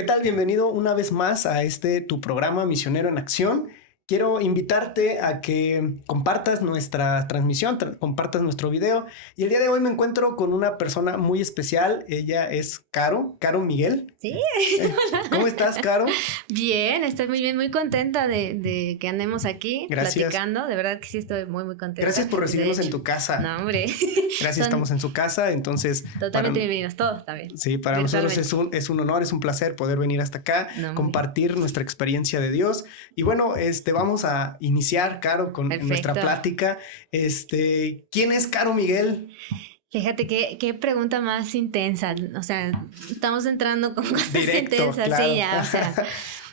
¿Qué tal? Bienvenido una vez más a tu programa Misionero en Acción. Quiero invitarte a que compartas nuestra transmisión, compartas nuestro video. Y el día de hoy me encuentro con una persona muy especial. Ella es Caro Miguel. Sí. ¿Cómo estás, Caro? Bien, estoy muy bien, muy contenta de que andemos aquí. Gracias. Platicando. De verdad que sí estoy muy, muy contenta. Gracias por recibirnos en tu casa. No, hombre. Gracias, estamos en su casa, entonces... Totalmente bienvenidos, todos también. Sí, para nosotros es un honor, es un placer poder venir hasta acá, compartir nuestra experiencia de Dios. Y bueno, vamos a iniciar, Caro, con nuestra plática. ¿Quién es Caro Miguel? Fíjate qué pregunta más intensa. O sea, estamos entrando con cosas intensas, claro. Sí, ya, o sea,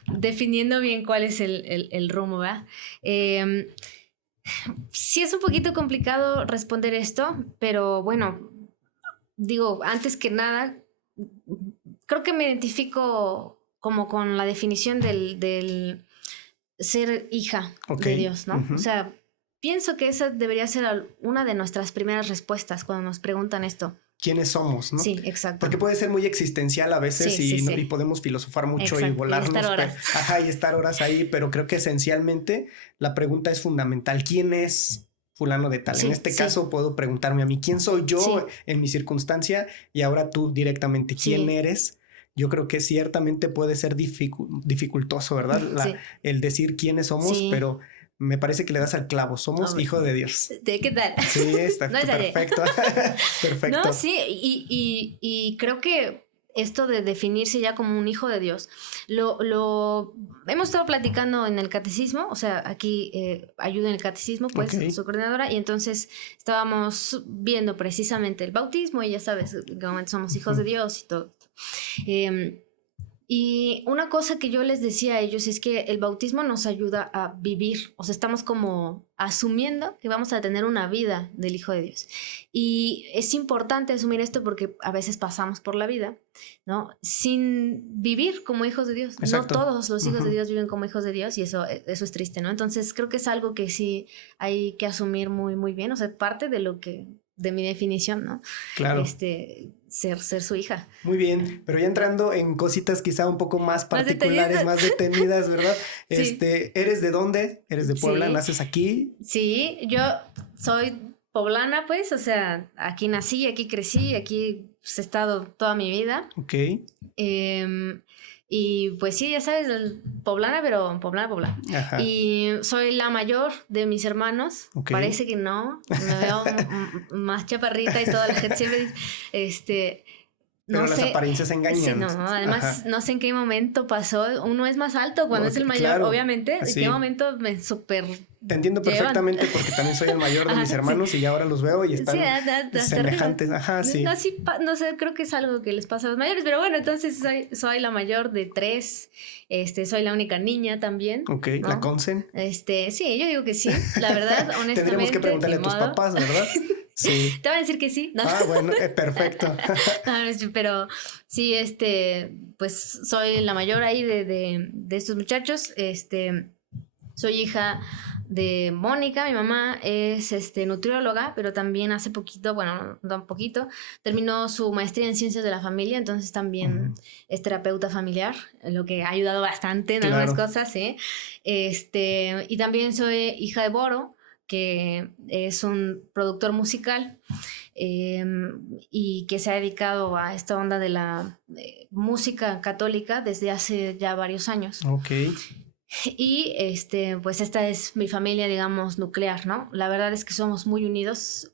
definiendo bien cuál es el rumbo, ¿verdad? Sí es un poquito complicado responder esto, pero bueno, digo, antes que nada, creo que me identifico como con la definición del ser hija de Dios, ¿no? O sea, pienso que esa debería ser una de nuestras primeras respuestas cuando nos preguntan esto. ¿Quiénes somos, no? Sí, exacto. Porque puede ser muy existencial a veces y podemos filosofar mucho y volarnos. Y estar horas ahí, pero creo que esencialmente la pregunta es fundamental. ¿Quién es fulano de tal? En este caso puedo preguntarme a mí, ¿quién soy yo en mi circunstancia? Y ahora tú directamente, ¿quién eres? Yo creo que ciertamente puede ser dificultoso, ¿verdad? El decir quiénes somos, pero me parece que le das al clavo. Somos hijo de Dios. ¿Qué tal? Sí, está perfecto. Perfecto. No, sí, y creo que esto de definirse ya como un hijo de Dios, lo hemos estado platicando en el catecismo, o sea, aquí ayuda en el catecismo, pues, su coordinadora, y entonces estábamos viendo precisamente el bautismo, y ya sabes, en qué momento somos hijos de Dios y todo. Y una cosa que yo les decía a ellos es que el bautismo nos ayuda a vivir, o sea, estamos como asumiendo que vamos a tener una vida del Hijo de Dios. Y es importante asumir esto porque a veces pasamos por la vida, ¿no? Sin vivir como hijos de Dios. Exacto. No todos los hijos de Dios viven como hijos de Dios y eso es triste, ¿no? Entonces creo que es algo que sí hay que asumir muy, muy bien, o sea, parte de mi definición, ¿no? Claro. Ser su hija. Muy bien, pero ya entrando en cositas quizá un poco más particulares, más detenidas, ¿verdad? Sí. ¿Eres de dónde? ¿Eres de Puebla? ¿Naces aquí? Sí, yo soy poblana, pues, o sea, aquí nací, aquí crecí, aquí he estado toda mi vida. Ok. Y pues sí, ya sabes, poblana, pero poblana. Ajá. Y soy la mayor de mis hermanos. Parece que no. Me veo más chaparrita y toda la gente siempre dice, pero no las apariencias engañan. Sí, no, además no sé en qué momento pasó. Uno es más alto cuando es el mayor, obviamente. ¿En qué momento me súper... Te entiendo perfectamente porque también soy el mayor de mis hermanos y ahora los veo y están semejantes. Ajá, sí. No sé, creo que es algo que les pasa a los mayores, pero bueno, entonces soy la mayor de 3. Soy la única niña también. Ok, ¿no? ¿La Consen? Sí, yo digo que sí, la verdad, honestamente. Tendremos que preguntarle a tus papás, ¿verdad? Sí. Te voy a decir que sí, ¿no? Ah, bueno, perfecto. Pero sí, pues soy la mayor ahí de estos muchachos. Soy hija de Mónica, mi mamá es nutrióloga, pero también hace poquito, bueno, no un poquito, terminó su maestría en ciencias de la familia, entonces también es terapeuta familiar, lo que ha ayudado bastante en algunas cosas, ¿sí? Y también soy hija de Boro, que es un productor musical y que se ha dedicado a esta onda de la música católica desde hace ya varios años. Ok. Y pues esta es mi familia, digamos, nuclear, ¿no? La verdad es que somos muy unidos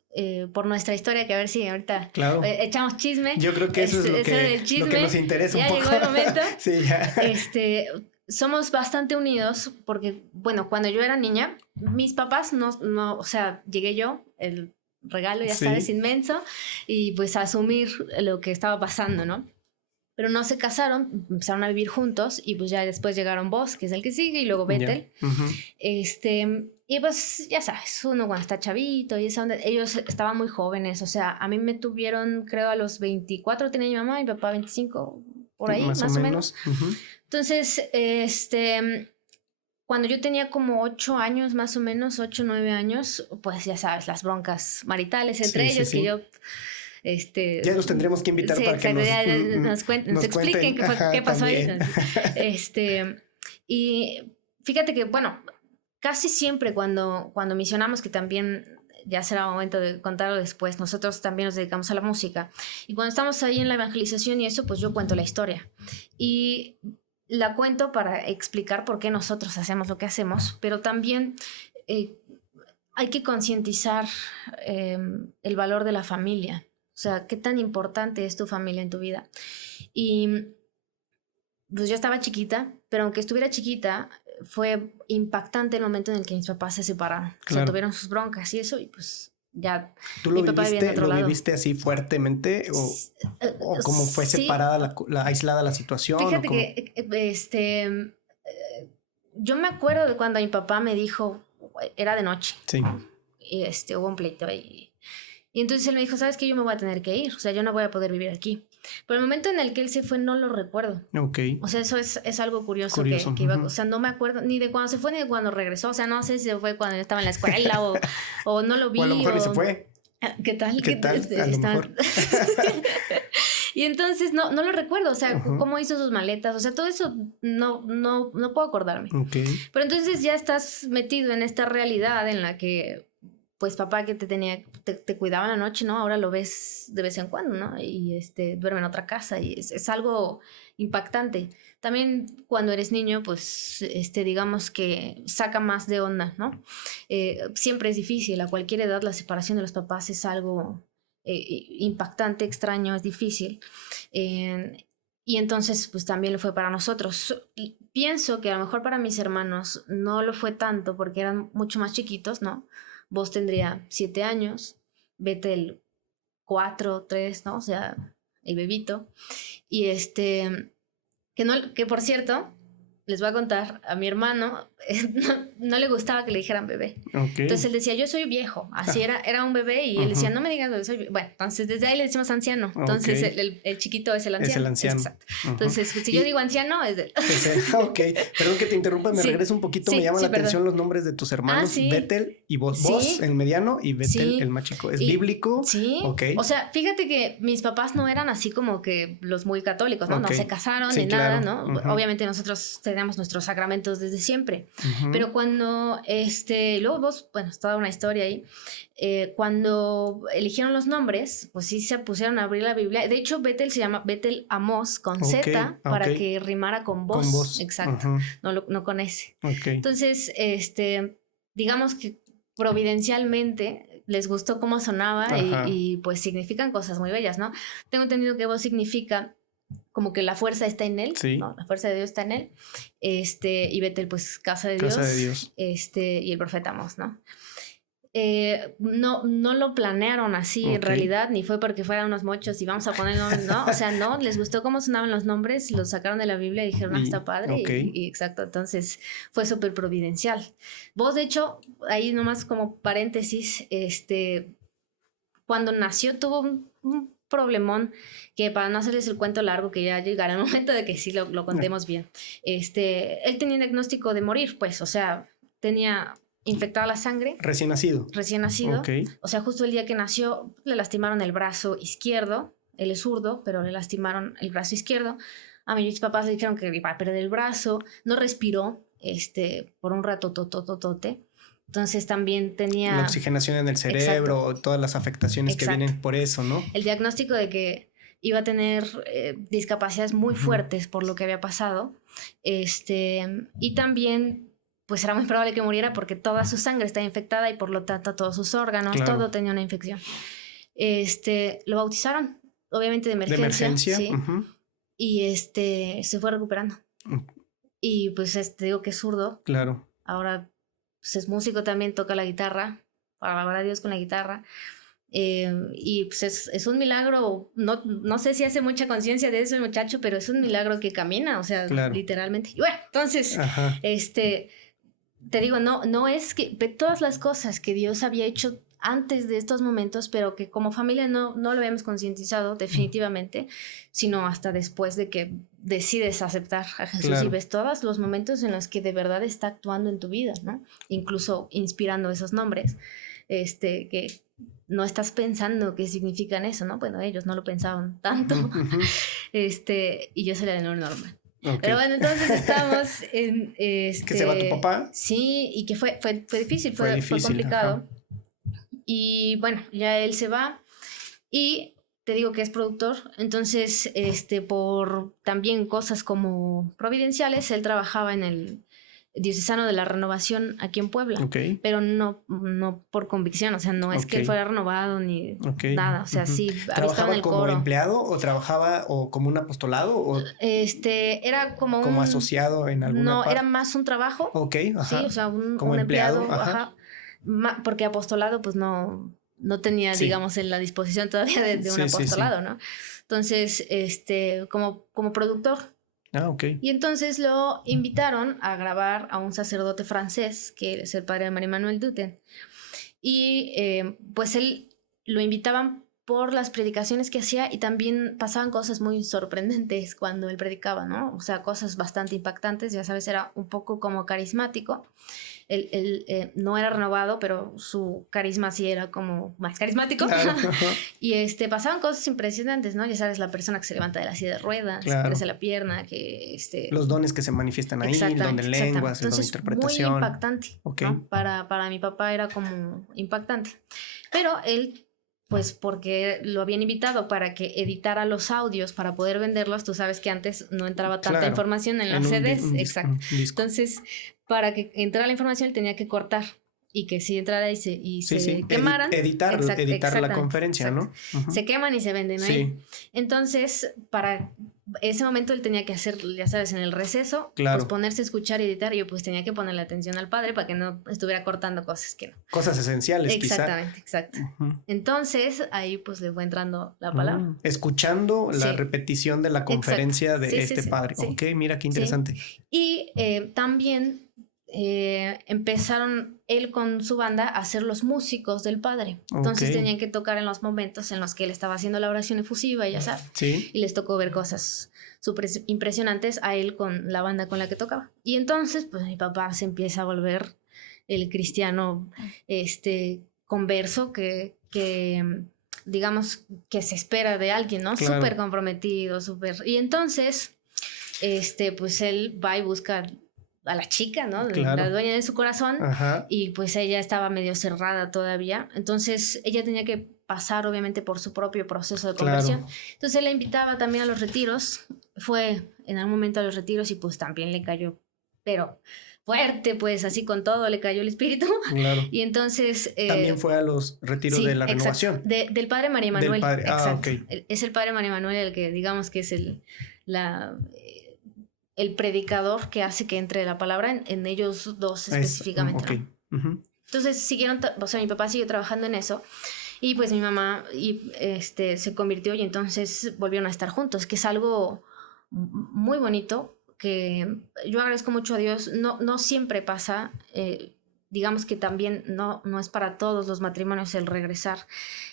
por nuestra historia, que a ver si ahorita echamos chisme. Yo creo que eso es lo que nos interesa un poco. Ya llegó el momento. Sí, ya. Somos bastante unidos porque, bueno, cuando yo era niña, mis papás no, o sea, llegué yo, el regalo, ya sabes, inmenso, y pues a asumir lo que estaba pasando, ¿no? Pero no se casaron, empezaron a vivir juntos y pues ya después llegaron vos, que es el que sigue, y luego Bethel. Y pues ya sabes, uno cuando está chavito y esa onda, ellos estaban muy jóvenes, o sea, a mí me tuvieron, creo, a los 24 tenía mi mamá, mi papá 25, por ahí, más o menos. Entonces, cuando yo tenía como 8 años, más o menos, 8, 9 años, pues ya sabes, las broncas maritales entre ellos, que yo... Ya los tendremos que invitar para que nos expliquen qué pasó ahí. Y fíjate que, bueno, casi siempre cuando misionamos, que también ya será momento de contarlo después, nosotros también nos dedicamos a la música. Y cuando estamos ahí en la evangelización y eso, pues yo cuento la historia. Y la cuento para explicar por qué nosotros hacemos lo que hacemos, pero también hay que concientizar el valor de la familia. O sea, qué tan importante es tu familia en tu vida. Y pues yo estaba chiquita, pero aunque estuviera chiquita, fue impactante el momento en el que mis papás se separaron. Claro. O sea, tuvieron sus broncas y eso, y pues ya. ¿Tú lo viviste así fuertemente? ¿O cómo fue separada, aislada la situación? Fíjate que yo me acuerdo de cuando mi papá me dijo, era de noche. Sí. Y hubo un pleito ahí. Y entonces él me dijo, ¿sabes qué? Yo me voy a tener que ir. O sea, yo no voy a poder vivir aquí. Pero el momento en el que él se fue no lo recuerdo. Ok. O sea, eso es algo curioso. Que iba, o sea, no me acuerdo ni de cuando se fue ni de cuando regresó. O sea, no sé si se fue cuando estaba en la escuela o no lo vi. O a lo mejor se fue. ¿Qué tal? ¿Qué tal? A lo mejor. Y entonces no lo recuerdo. O sea, cómo hizo sus maletas. O sea, todo eso no puedo acordarme. Okay. Pero entonces ya estás metido en esta realidad en la que pues papá que te cuidaba en la noche, ¿no? Ahora lo ves de vez en cuando, ¿no? Y duerme en otra casa y es algo impactante. También cuando eres niño, pues, digamos que saca más de onda, ¿no? Siempre es difícil, a cualquier edad la separación de los papás es algo impactante, extraño, es difícil. Y entonces, pues también lo fue para nosotros. Pienso que a lo mejor para mis hermanos no lo fue tanto porque eran mucho más chiquitos, ¿no? Vos tendría 7 años, Bethel 4, 3, ¿no? O sea, el bebito. Y que por cierto, les voy a contar, a mi hermano no le gustaba que le dijeran bebé. Okay. Entonces él decía, yo soy viejo. Así era un bebé y él decía, no me digas bebé, soy viejo. Bueno, entonces desde ahí le decimos anciano. Entonces el chiquito es el anciano. Es el anciano. Exacto. Entonces, si yo digo anciano, es de... Ok, perdón que te interrumpa, me regreso un poquito. Me llama la atención los nombres de tus hermanos. Bethel y vos, el mediano, y Bethel, el más chico. ¿Es bíblico? Sí. Okay. O sea, fíjate que mis papás no eran así como que los muy católicos, ¿no? Okay. No se casaron ni nada, ¿no? Obviamente nosotros tenemos nuestros sacramentos desde siempre. Pero cuando, luego vos, bueno, es toda una historia ahí, cuando eligieron los nombres, pues sí se pusieron a abrir la Biblia. De hecho, Bethel se llama Bethel Amos con Z para que rimara con vos. Con vos. Exacto, no con S. Entonces, digamos que providencialmente les gustó cómo sonaba y pues significan cosas muy bellas, ¿no? Tengo entendido que vos significa como que la fuerza está en él, sí. ¿No? La fuerza de Dios está en él. Y Bethel, pues, casa de Dios. Y el profeta Amos, ¿no? No lo planearon así en realidad, ni fue porque fueran unos mochos y vamos a poner nombres, ¿no? O sea, no, les gustó cómo sonaban los nombres, los sacaron de la Biblia y dijeron, está padre. Y exacto, entonces fue súper providencial. Vos, de hecho, ahí nomás como paréntesis, cuando nació tuvo un problemón que, para no hacerles el cuento largo, que ya llegará el momento de que sí lo contemos bien. Él tenía un diagnóstico de morir, pues, o sea, tenía infectada la sangre. Recién nacido. O sea, justo el día que nació le lastimaron el brazo izquierdo. Él es zurdo, pero le lastimaron el brazo izquierdo. A mis papás le dijeron que iba a perder el brazo. No respiró por un rato tototote. Entonces también tenía... La oxigenación en el cerebro, exacto. Todas las afectaciones que vienen por eso, ¿no? El diagnóstico de que iba a tener discapacidades muy fuertes por lo que había pasado. Y también, pues era muy probable que muriera porque toda su sangre estaba infectada y por lo tanto todos sus órganos, todo tenía una infección. Lo bautizaron, obviamente de emergencia. Sí. Y se fue recuperando. Y pues digo que es zurdo. Claro. Ahora pues es músico también, toca la guitarra, para alabar a Dios con la guitarra. Y pues es un milagro, no sé si hace mucha conciencia de eso el muchacho, pero es un milagro que camina, o sea, literalmente. Y bueno, entonces, te digo, no es que ve todas las cosas que Dios había hecho antes de estos momentos, pero que como familia no lo habíamos concientizado definitivamente, sino hasta después de que decides aceptar a Jesús y ves todos los momentos en los que de verdad está actuando en tu vida, ¿no? Incluso inspirando esos nombres, que no estás pensando qué significan eso, ¿no? Bueno, ellos no lo pensaban tanto. Y yo salía de lo normal. Okay. Pero bueno, entonces estábamos en... ¿Que se va tu papá? Sí, y que fue difícil, fue complicado. Ajá. Y bueno, ya él se va y te digo que es productor. Entonces, por también cosas como providenciales, él trabajaba en el diocesano de la Renovación aquí en Puebla, okay. Pero no por convicción, o sea, no es que él fuera renovado ni nada, o sea, sí había estado en el como coro. ¿Empleado o trabajaba o como un apostolado? O era como asociado en alguna parte. Era más un trabajo. Ok, ajá. Sí, o sea, un empleado, ajá. Porque apostolado pues no tenía, digamos, en la disposición todavía de un apostolado, ¿no? Entonces, como productor. Ah, ok. Y entonces lo invitaron a grabar a un sacerdote francés, que es el padre Marie-Manuel Duten. Y pues él lo invitaban por las predicaciones que hacía y también pasaban cosas muy sorprendentes cuando él predicaba, ¿no? O sea, cosas bastante impactantes, ya sabes, era un poco como carismático. Él no era renovado, pero su carisma sí era como más carismático. Claro. Y pasaban cosas impresionantes, ¿no? Ya sabes, la persona que se levanta de la silla de ruedas, claro. Que crece la pierna, que... Los dones que se manifiestan ahí, el don de lenguas, el don de interpretación. Muy impactante, okay. ¿No? Para mi papá era como impactante. Pero él... Pues porque lo habían invitado para que editara los audios para poder venderlos. Tú sabes que antes no entraba tanta información en las CDs. Exacto. Entonces, para que entrara la información, él tenía que cortar y que si entrara y se quemaran. Editar la conferencia, exacto. ¿No? Uh-huh. Se queman y se venden ahí. Entonces, para ese momento él tenía que hacer, ya sabes, en el receso, claro. Pues ponerse a escuchar y editar. Y yo pues tenía que ponerle atención al padre para que no estuviera cortando cosas que no. Cosas esenciales, exactamente, quizá. Exacto. Uh-huh. Entonces, ahí pues le fue entrando la palabra. Escuchando la repetición de la conferencia de padre. Sí. Ok, mira qué interesante. Sí. Y también... empezaron él con su banda a ser los músicos del padre. Entonces tenían que tocar en los momentos en los que él estaba haciendo la oración efusiva, ya sabes. Sí. Y les tocó ver cosas súper impresionantes a él con la banda con la que tocaba. Y entonces, pues mi papá se empieza a volver el cristiano converso que digamos que se espera de alguien, ¿no? Claro. Súper comprometido, súper... Y entonces, pues él va y busca a la chica, ¿no? Claro. La dueña de su corazón. Ajá. Y pues ella estaba medio cerrada todavía. Entonces ella tenía que pasar obviamente por su propio proceso de conversión. Claro. Entonces él la invitaba también a los retiros. Fue en algún momento a los retiros y pues también le cayó, pero fuerte, pues así con todo le cayó el espíritu. Claro. Y entonces... también fue a los retiros de la renovación. Del padre Marie-Manuel. Del padre, exacto. Ok. Es el padre Marie-Manuel el que digamos que es el predicador que hace que entre la palabra en ellos dos específicamente. Okay. ¿No? Uh-huh. Entonces siguieron, o sea, mi papá siguió trabajando en eso y pues mi mamá se convirtió y entonces volvieron a estar juntos, que es algo muy bonito que yo agradezco mucho a Dios. No siempre pasa, digamos que también no es para todos los matrimonios el regresar,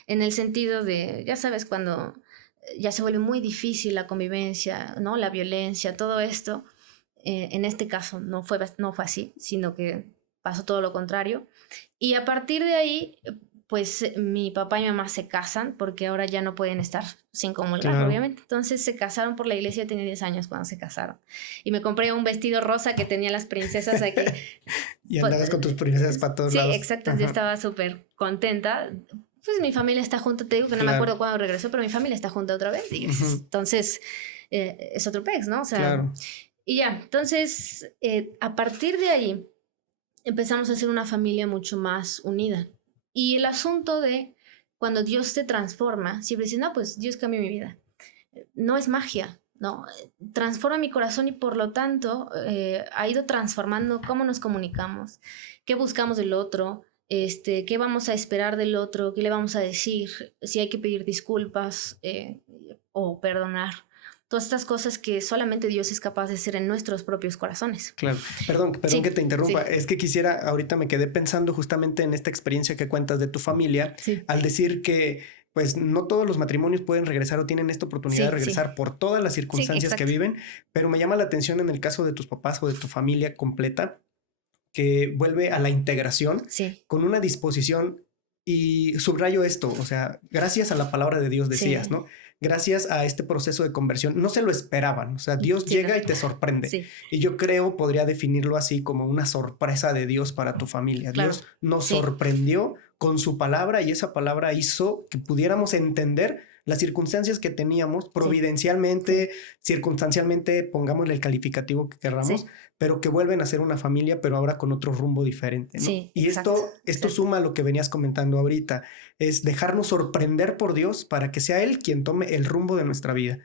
en el sentido de, ya sabes, cuando... ya se vuelve muy difícil la convivencia, ¿no? La violencia, todo esto. En este caso no fue así, sino que pasó todo lo contrario. Y a partir de ahí, pues mi papá y mi mamá se casan, porque ahora ya no pueden estar sin comulgar, claro. Obviamente. Entonces se casaron por la iglesia, tenía 10 años cuando se casaron. Y me compré un vestido rosa que tenía las princesas aquí. Y andabas con tus princesas para todos lados. Sí, exacto. Ajá. Yo estaba súper contenta. Pues mi familia está junta, te digo que no me acuerdo cuándo regresó, pero mi familia está junta otra vez. Y entonces, es otro pez, ¿no? O sea, claro. Y ya, entonces, a partir de ahí, empezamos a ser una familia mucho más unida. Y el asunto de cuando Dios te transforma, siempre dicen, no, pues Dios cambió mi vida. No es magia, ¿no? Transforma mi corazón y por lo tanto ha ido transformando cómo nos comunicamos, qué buscamos del otro, qué vamos a esperar del otro, qué le vamos a decir, si hay que pedir disculpas o perdonar. Todas estas cosas que solamente Dios es capaz de hacer en nuestros propios corazones. Claro. Perdón sí, que te interrumpa. Sí. Es que ahorita me quedé pensando justamente en esta experiencia que cuentas de tu familia, sí. Al decir que pues no todos los matrimonios pueden regresar o tienen esta oportunidad de regresar por todas las circunstancias que viven, pero me llama la atención en el caso de tus papás o de tu familia completa, que vuelve a la integración con una disposición Y subrayo esto, o sea, gracias a la palabra de Dios decías, sí, ¿no? Gracias a este proceso de conversión, no se lo esperaban, o sea, Dios llega y te sorprende. Sí. Y yo creo, podría definirlo así como una sorpresa de Dios para tu familia. Claro. Dios nos sorprendió con su palabra y esa palabra hizo que pudiéramos entender las circunstancias que teníamos providencialmente, circunstancialmente, pongámosle el calificativo que querramos, pero que vuelven a ser una familia, pero ahora con otro rumbo diferente, ¿no? Sí, y esto suma a lo que venías comentando ahorita, es dejarnos sorprender por Dios para que sea Él quien tome el rumbo de nuestra vida.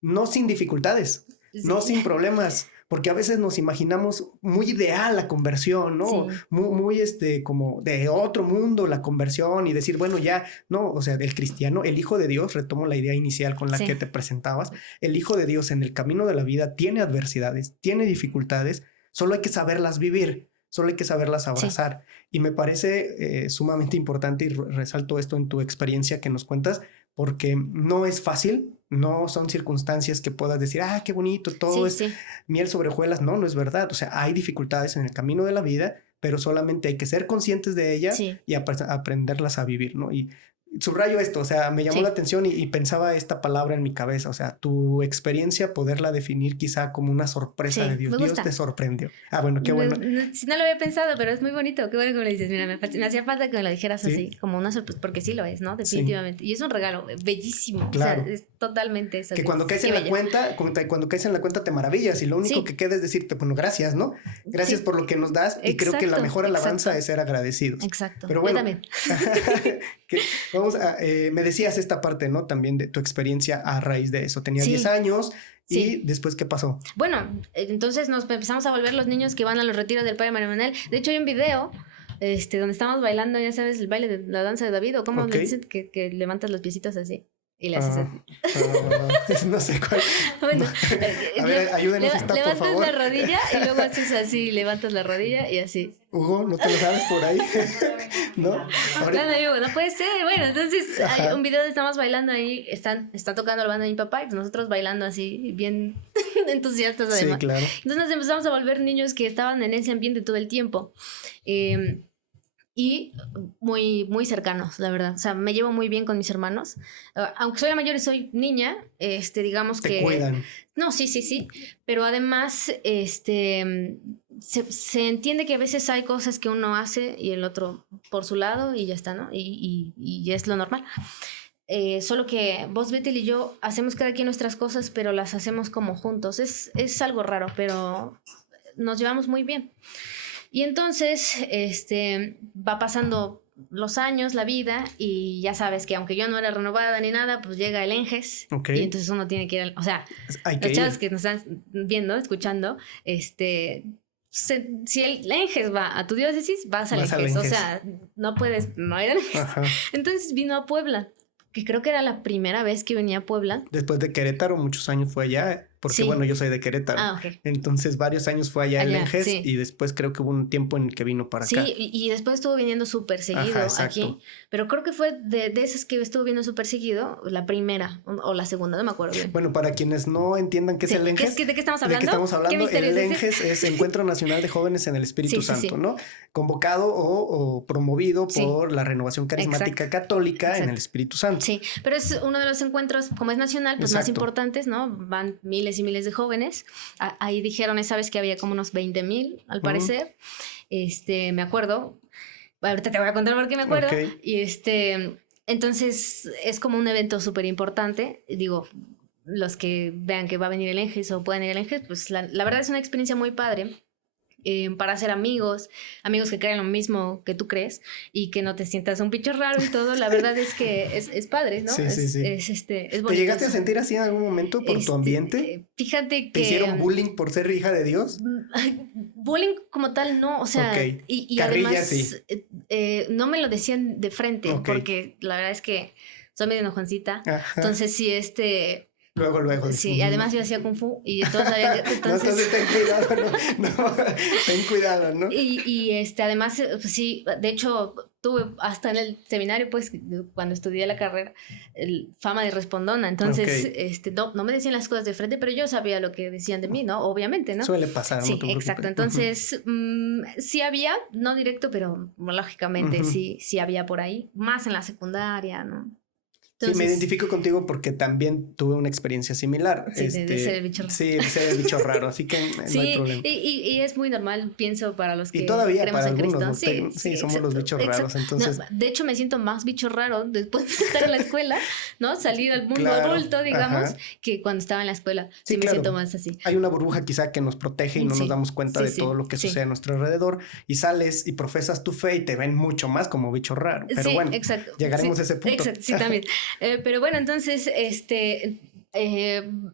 No sin dificultades, no sin problemas, porque a veces nos imaginamos muy ideal la conversión, ¿no? Sí. Muy como de otro mundo la conversión y decir, bueno, ya, no, o sea, el cristiano, el Hijo de Dios, retomo la idea inicial con la que te presentabas, el Hijo de Dios en el camino de la vida tiene adversidades, tiene dificultades, solo hay que saberlas vivir, solo hay que saberlas abrazar. Sí. Y me parece sumamente importante y resalto esto en tu experiencia que nos cuentas, porque no es fácil, no son circunstancias que puedas decir, qué bonito, todo es miel sobre hojuelas. No es verdad. O sea, hay dificultades en el camino de la vida, pero solamente hay que ser conscientes de ellas y aprenderlas a vivir, ¿no? Y subrayo esto, o sea, me llamó la atención y pensaba esta palabra en mi cabeza, o sea, tu experiencia, poderla definir quizá como una sorpresa de Dios. Dios te sorprendió. Bueno, qué bueno. No lo había pensado, pero es muy bonito, qué bueno que me lo dices. Mira, me hacía falta que me lo dijeras así, como una sorpresa, porque sí lo es, ¿no? Definitivamente. Y es un regalo bellísimo. Claro. O sea, es totalmente eso. Que cuando caes en la cuenta, cuando caes en la cuenta te maravillas y lo único que queda es decirte, bueno, gracias, ¿no? Gracias por lo que nos das y creo que la mejor alabanza es ser agradecidos. Exacto. Pero bueno, yo también. Vamos a, me decías esta parte, ¿no? También de tu experiencia a raíz de eso. Tenías 10 años y después, ¿qué pasó? Bueno, entonces nos empezamos a volver los niños que van a los retiros del Padre Manuel Manel. De hecho, hay un video donde estamos bailando, ya sabes, el baile de la danza de David, o cómo le dicen que levantas los piecitos así. Y le haces así. No sé cuál. Bueno, a ver, ayúdenos esta, por favor. Levantas la rodilla y luego haces así, levantas la rodilla y así. Hugo, ¿no te lo sabes por ahí? ¿No? No puede ser. Bueno, entonces hay un video donde estamos bailando ahí, están tocando la banda de mi papá y nosotros bailando así, bien entusiastas además. Sí, claro. Entonces nos empezamos a volver niños que estaban en ese ambiente todo el tiempo. Y muy, muy cercanos, la verdad. O sea, me llevo muy bien con mis hermanos. Aunque soy la mayor y soy niña, digamos que... Te cuidan. No, sí. Pero además, se entiende que a veces hay cosas que uno hace y el otro por su lado y ya está, ¿no? Y es lo normal. Solo que vos, Bethel y yo hacemos cada quien nuestras cosas, pero las hacemos como juntos. Es algo raro, pero nos llevamos muy bien. Y entonces, va pasando los años, la vida, y ya sabes que aunque yo no era renovada ni nada, pues llega el ENGES. Okay. Y entonces uno tiene que ir o sea, los chavos que nos están viendo, escuchando, si el ENGES va a tu diócesis, vas al ENGES. O sea, no puedes no ir al ENGES. Entonces vino a Puebla, que creo que era la primera vez que venía a Puebla. Después de Querétaro, muchos años fue allá. Porque bueno, yo soy de Querétaro. Okay. Entonces varios años fue allá el ENGES y después creo que hubo un tiempo en el que vino para acá. Sí, y después estuvo viniendo súper seguido aquí. Pero creo que fue de esas que estuvo viniendo súper seguido, la primera o la segunda, no me acuerdo bien. Bueno, para quienes no entiendan qué es el ENGES. ¿De qué estamos hablando? ¿De qué estamos hablando? El ENGES es Encuentro Nacional de Jóvenes en el Espíritu Santo, ¿no? Convocado o promovido por la Renovación Carismática Católica en el Espíritu Santo. Sí, pero es uno de los encuentros, como es nacional, pues más importantes, ¿no? Van miles y miles de jóvenes. Ahí dijeron esa vez que había como unos 20,000 al parecer. Me acuerdo, ahorita te voy a contar por qué me acuerdo. Y entonces es como un evento súper importante. Digo, los que vean que va a venir el ENGES o puedan ir al ENGES, pues la verdad es una experiencia muy padre. Para hacer amigos que creen lo mismo que tú crees y que no te sientas un bicho raro y todo. La verdad es que es padre, ¿no? Sí. Es bonito. ¿Te llegaste a sentir así en algún momento por tu ambiente? Fíjate que... ¿Te hicieron bullying por ser hija de Dios? Bullying como tal no, o sea, y Carrilla, además no me lo decían de frente porque la verdad es que soy medio enojoncita. Entonces sí, Luego. Sí, y además yo hacía Kung Fu y todos sabían que... Entonces ten cuidado, no, ten cuidado, ¿no? Y además, pues sí, de hecho, tuve hasta en el seminario, pues, cuando estudié la carrera, fama de respondona. Entonces, no me decían las cosas de frente, pero yo sabía lo que decían de mí, ¿no? Obviamente, ¿no? Suele pasar. Sí, exacto. Entonces, sí había, no directo, pero lógicamente sí había por ahí, más en la secundaria, ¿no? Entonces, sí, me identifico contigo porque también tuve una experiencia similar. Sí, de ser el bicho raro. Sí, de ser el bicho raro, así que no hay problema. Y es muy normal, pienso, para los que y todavía creemos para en Cristo. Algunos, sí, somos exacto, los bichos raros, entonces... No, de hecho, me siento más bicho raro después de estar en la escuela, ¿no? Salir al mundo adulto, digamos, que cuando estaba en la escuela. Sí, me siento más así. Hay una burbuja quizá que nos protege y no nos damos cuenta de todo lo que sucede a nuestro alrededor, y sales y profesas tu fe y te ven mucho más como bicho raro. Pero bueno, exacto. Llegaremos a ese punto. Exacto, sí, también. Pero bueno, entonces,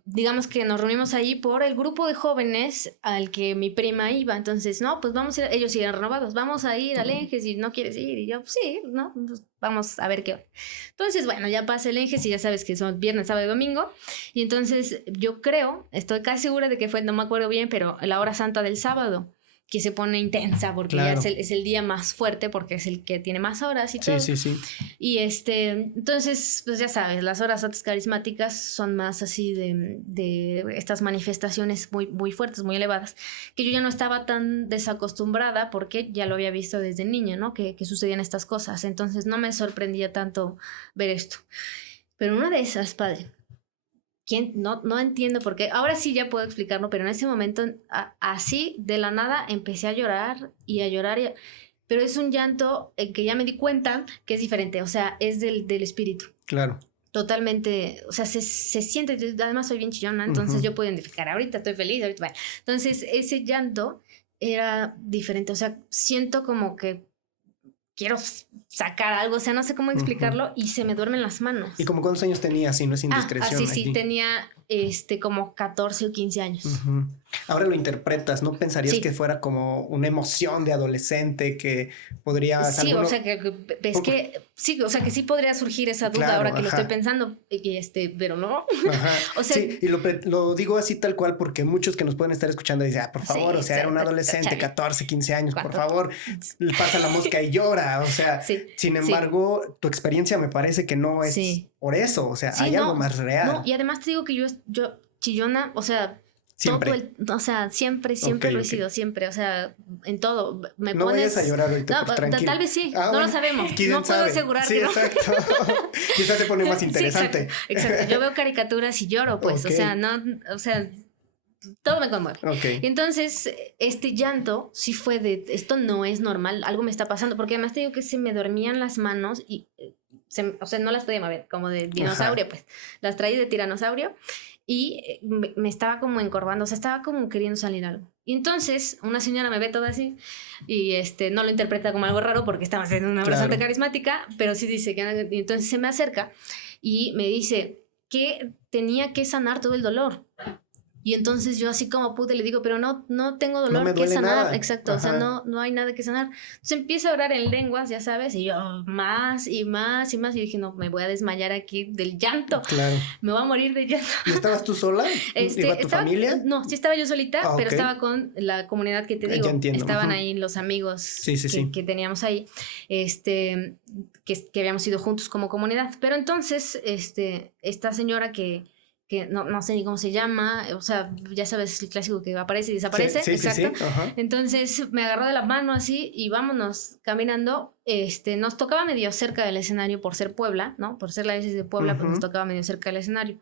digamos que nos reunimos ahí por el grupo de jóvenes al que mi prima iba. Entonces, no, pues vamos a ir, ellos siguen renovados, vamos a ir al Enges y no quieres ir. Y yo, pues, sí, no, pues vamos a ver qué. Entonces, bueno, ya pasa el Enges y ya sabes que son viernes, sábado y domingo. Y entonces yo creo, estoy casi segura de que fue, no me acuerdo bien, pero la hora santa del sábado, que se pone intensa porque ya es el día más fuerte, porque es el que tiene más horas y todo. Sí. Y entonces, pues ya sabes, las horas santas carismáticas son más así de estas manifestaciones muy, muy fuertes, muy elevadas, que yo ya no estaba tan desacostumbrada porque ya lo había visto desde niña, ¿no? Que sucedían estas cosas. Entonces no me sorprendía tanto ver esto. Pero una de esas, padre, no entiendo por qué. Ahora sí ya puedo explicarlo, pero en ese momento, así de la nada, empecé a llorar y a llorar. Pero es un llanto que ya me di cuenta que es diferente. O sea, es del espíritu. Claro. Totalmente. O sea, se siente. Además, soy bien chillona, entonces yo puedo identificar. Ahorita estoy feliz. Bueno. Entonces, ese llanto era diferente. O sea, siento como que quiero sacar algo, o sea, no sé cómo explicarlo, y se me duermen las manos. ¿Y como cuántos años tenías, si no es indiscreción? Sí, tenía como 14 o 15 años. Ahora lo interpretas, ¿no? Pensarías que fuera como una emoción de adolescente que podría... Sí, o sea, sí, o sea, que sí podría surgir esa duda ahora que lo estoy pensando, pero no. O sea, sí, y lo digo así tal cual porque muchos que nos pueden estar escuchando dicen, por favor, o sea, era un adolescente, 14, 15 años, por favor, pasa la mosca y llora, o sea, sin embargo, tu experiencia me parece que no es por eso, o sea, hay algo más real. No, y además te digo que yo chillona, o sea... Siempre. Siempre lo he sido, siempre, o sea, en todo. No vayas a llorar ahorita, no, tranquilo. Tal vez sí, no lo sabemos. No puedo asegurar. Sí, exacto. Quizás se pone más interesante. Sí, exacto. Yo veo caricaturas y lloro, pues, o sea, todo me conmueve. Y entonces, este llanto sí fue de, esto no es normal, algo me está pasando, porque además te digo que se me dormían las manos y, o sea, no las podía mover, como de dinosaurio, pues. Las traí de tiranosaurio. Y me estaba como encorvando, o sea, estaba como queriendo salir algo. Y entonces una señora me ve todo así y no lo interpreta como algo raro porque estaba haciendo una brazante carismática, pero sí dice que... Y entonces se me acerca y me dice que tenía que sanar todo el dolor. Y entonces yo así como pude le digo, pero no tengo dolor que sanar. Nada. Exacto, o sea, no hay nada que sanar. Entonces empieza a orar en lenguas, ya sabes, y yo más y más y más. Y dije, no, me voy a desmayar aquí del llanto. Claro. Me voy a morir de llanto. ¿Y estabas tú sola? ¿Iba tu familia? No, sí estaba yo solita, pero estaba con la comunidad que te digo. Ya entiendo. Estaban ahí los amigos que teníamos ahí, que habíamos ido juntos como comunidad. Pero entonces, esta señora que no sé ni cómo se llama, o sea, ya sabes, el clásico que aparece y desaparece, exacto. Sí. Entonces me agarró de la mano así y vámonos caminando. Nos tocaba medio cerca del escenario por ser Puebla, ¿no? Por ser la diócesis de Puebla, pues nos tocaba medio cerca del escenario.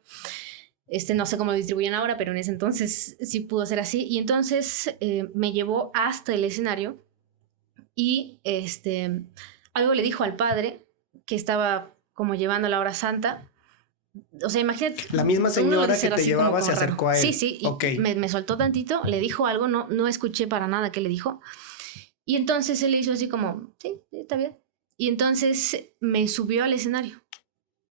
No sé cómo lo distribuyen ahora, pero en ese entonces sí pudo ser así. Y entonces me llevó hasta el escenario y algo le dijo al padre que estaba como llevando la hora santa. O sea, imagínate. La misma señora que te llevaba se acercó a él. Sí, y me soltó tantito, le dijo algo, no escuché para nada qué le dijo. Y entonces él le hizo así como, sí, está bien. Y entonces me subió al escenario.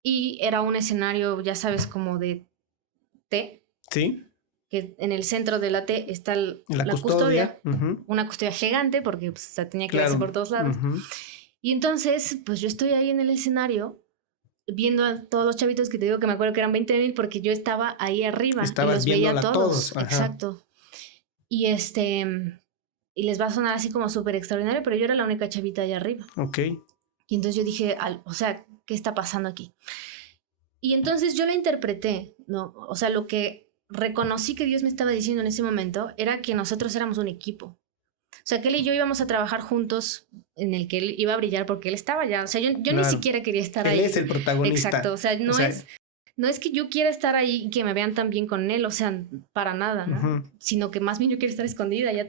Y era un escenario, ya sabes, como de T. Sí. Que en el centro de la T está la custodia. Una custodia gigante porque pues, tenía que verse por todos lados. Y entonces, pues yo estoy ahí en el escenario viendo a todos los chavitos que te digo que me acuerdo que eran 20,000 porque yo estaba ahí arriba. Estabas y los veía a todos. Exacto. Y y les va a sonar así como súper extraordinario, pero yo era la única chavita allá arriba. Ok. Y entonces yo dije, o sea, ¿qué está pasando aquí? Y entonces yo lo interpreté, ¿no? O sea, lo que reconocí que Dios me estaba diciendo en ese momento era que nosotros éramos un equipo. O sea, que él y yo íbamos a trabajar juntos, en el que él iba a brillar porque él estaba allá. O sea, yo claro, ni siquiera quería estar ahí. Él es el protagonista. Exacto. O sea, no es que yo quiera estar ahí y que me vean tan bien con él, o sea, para nada, ¿no? Sino que más bien yo quiero estar escondida allá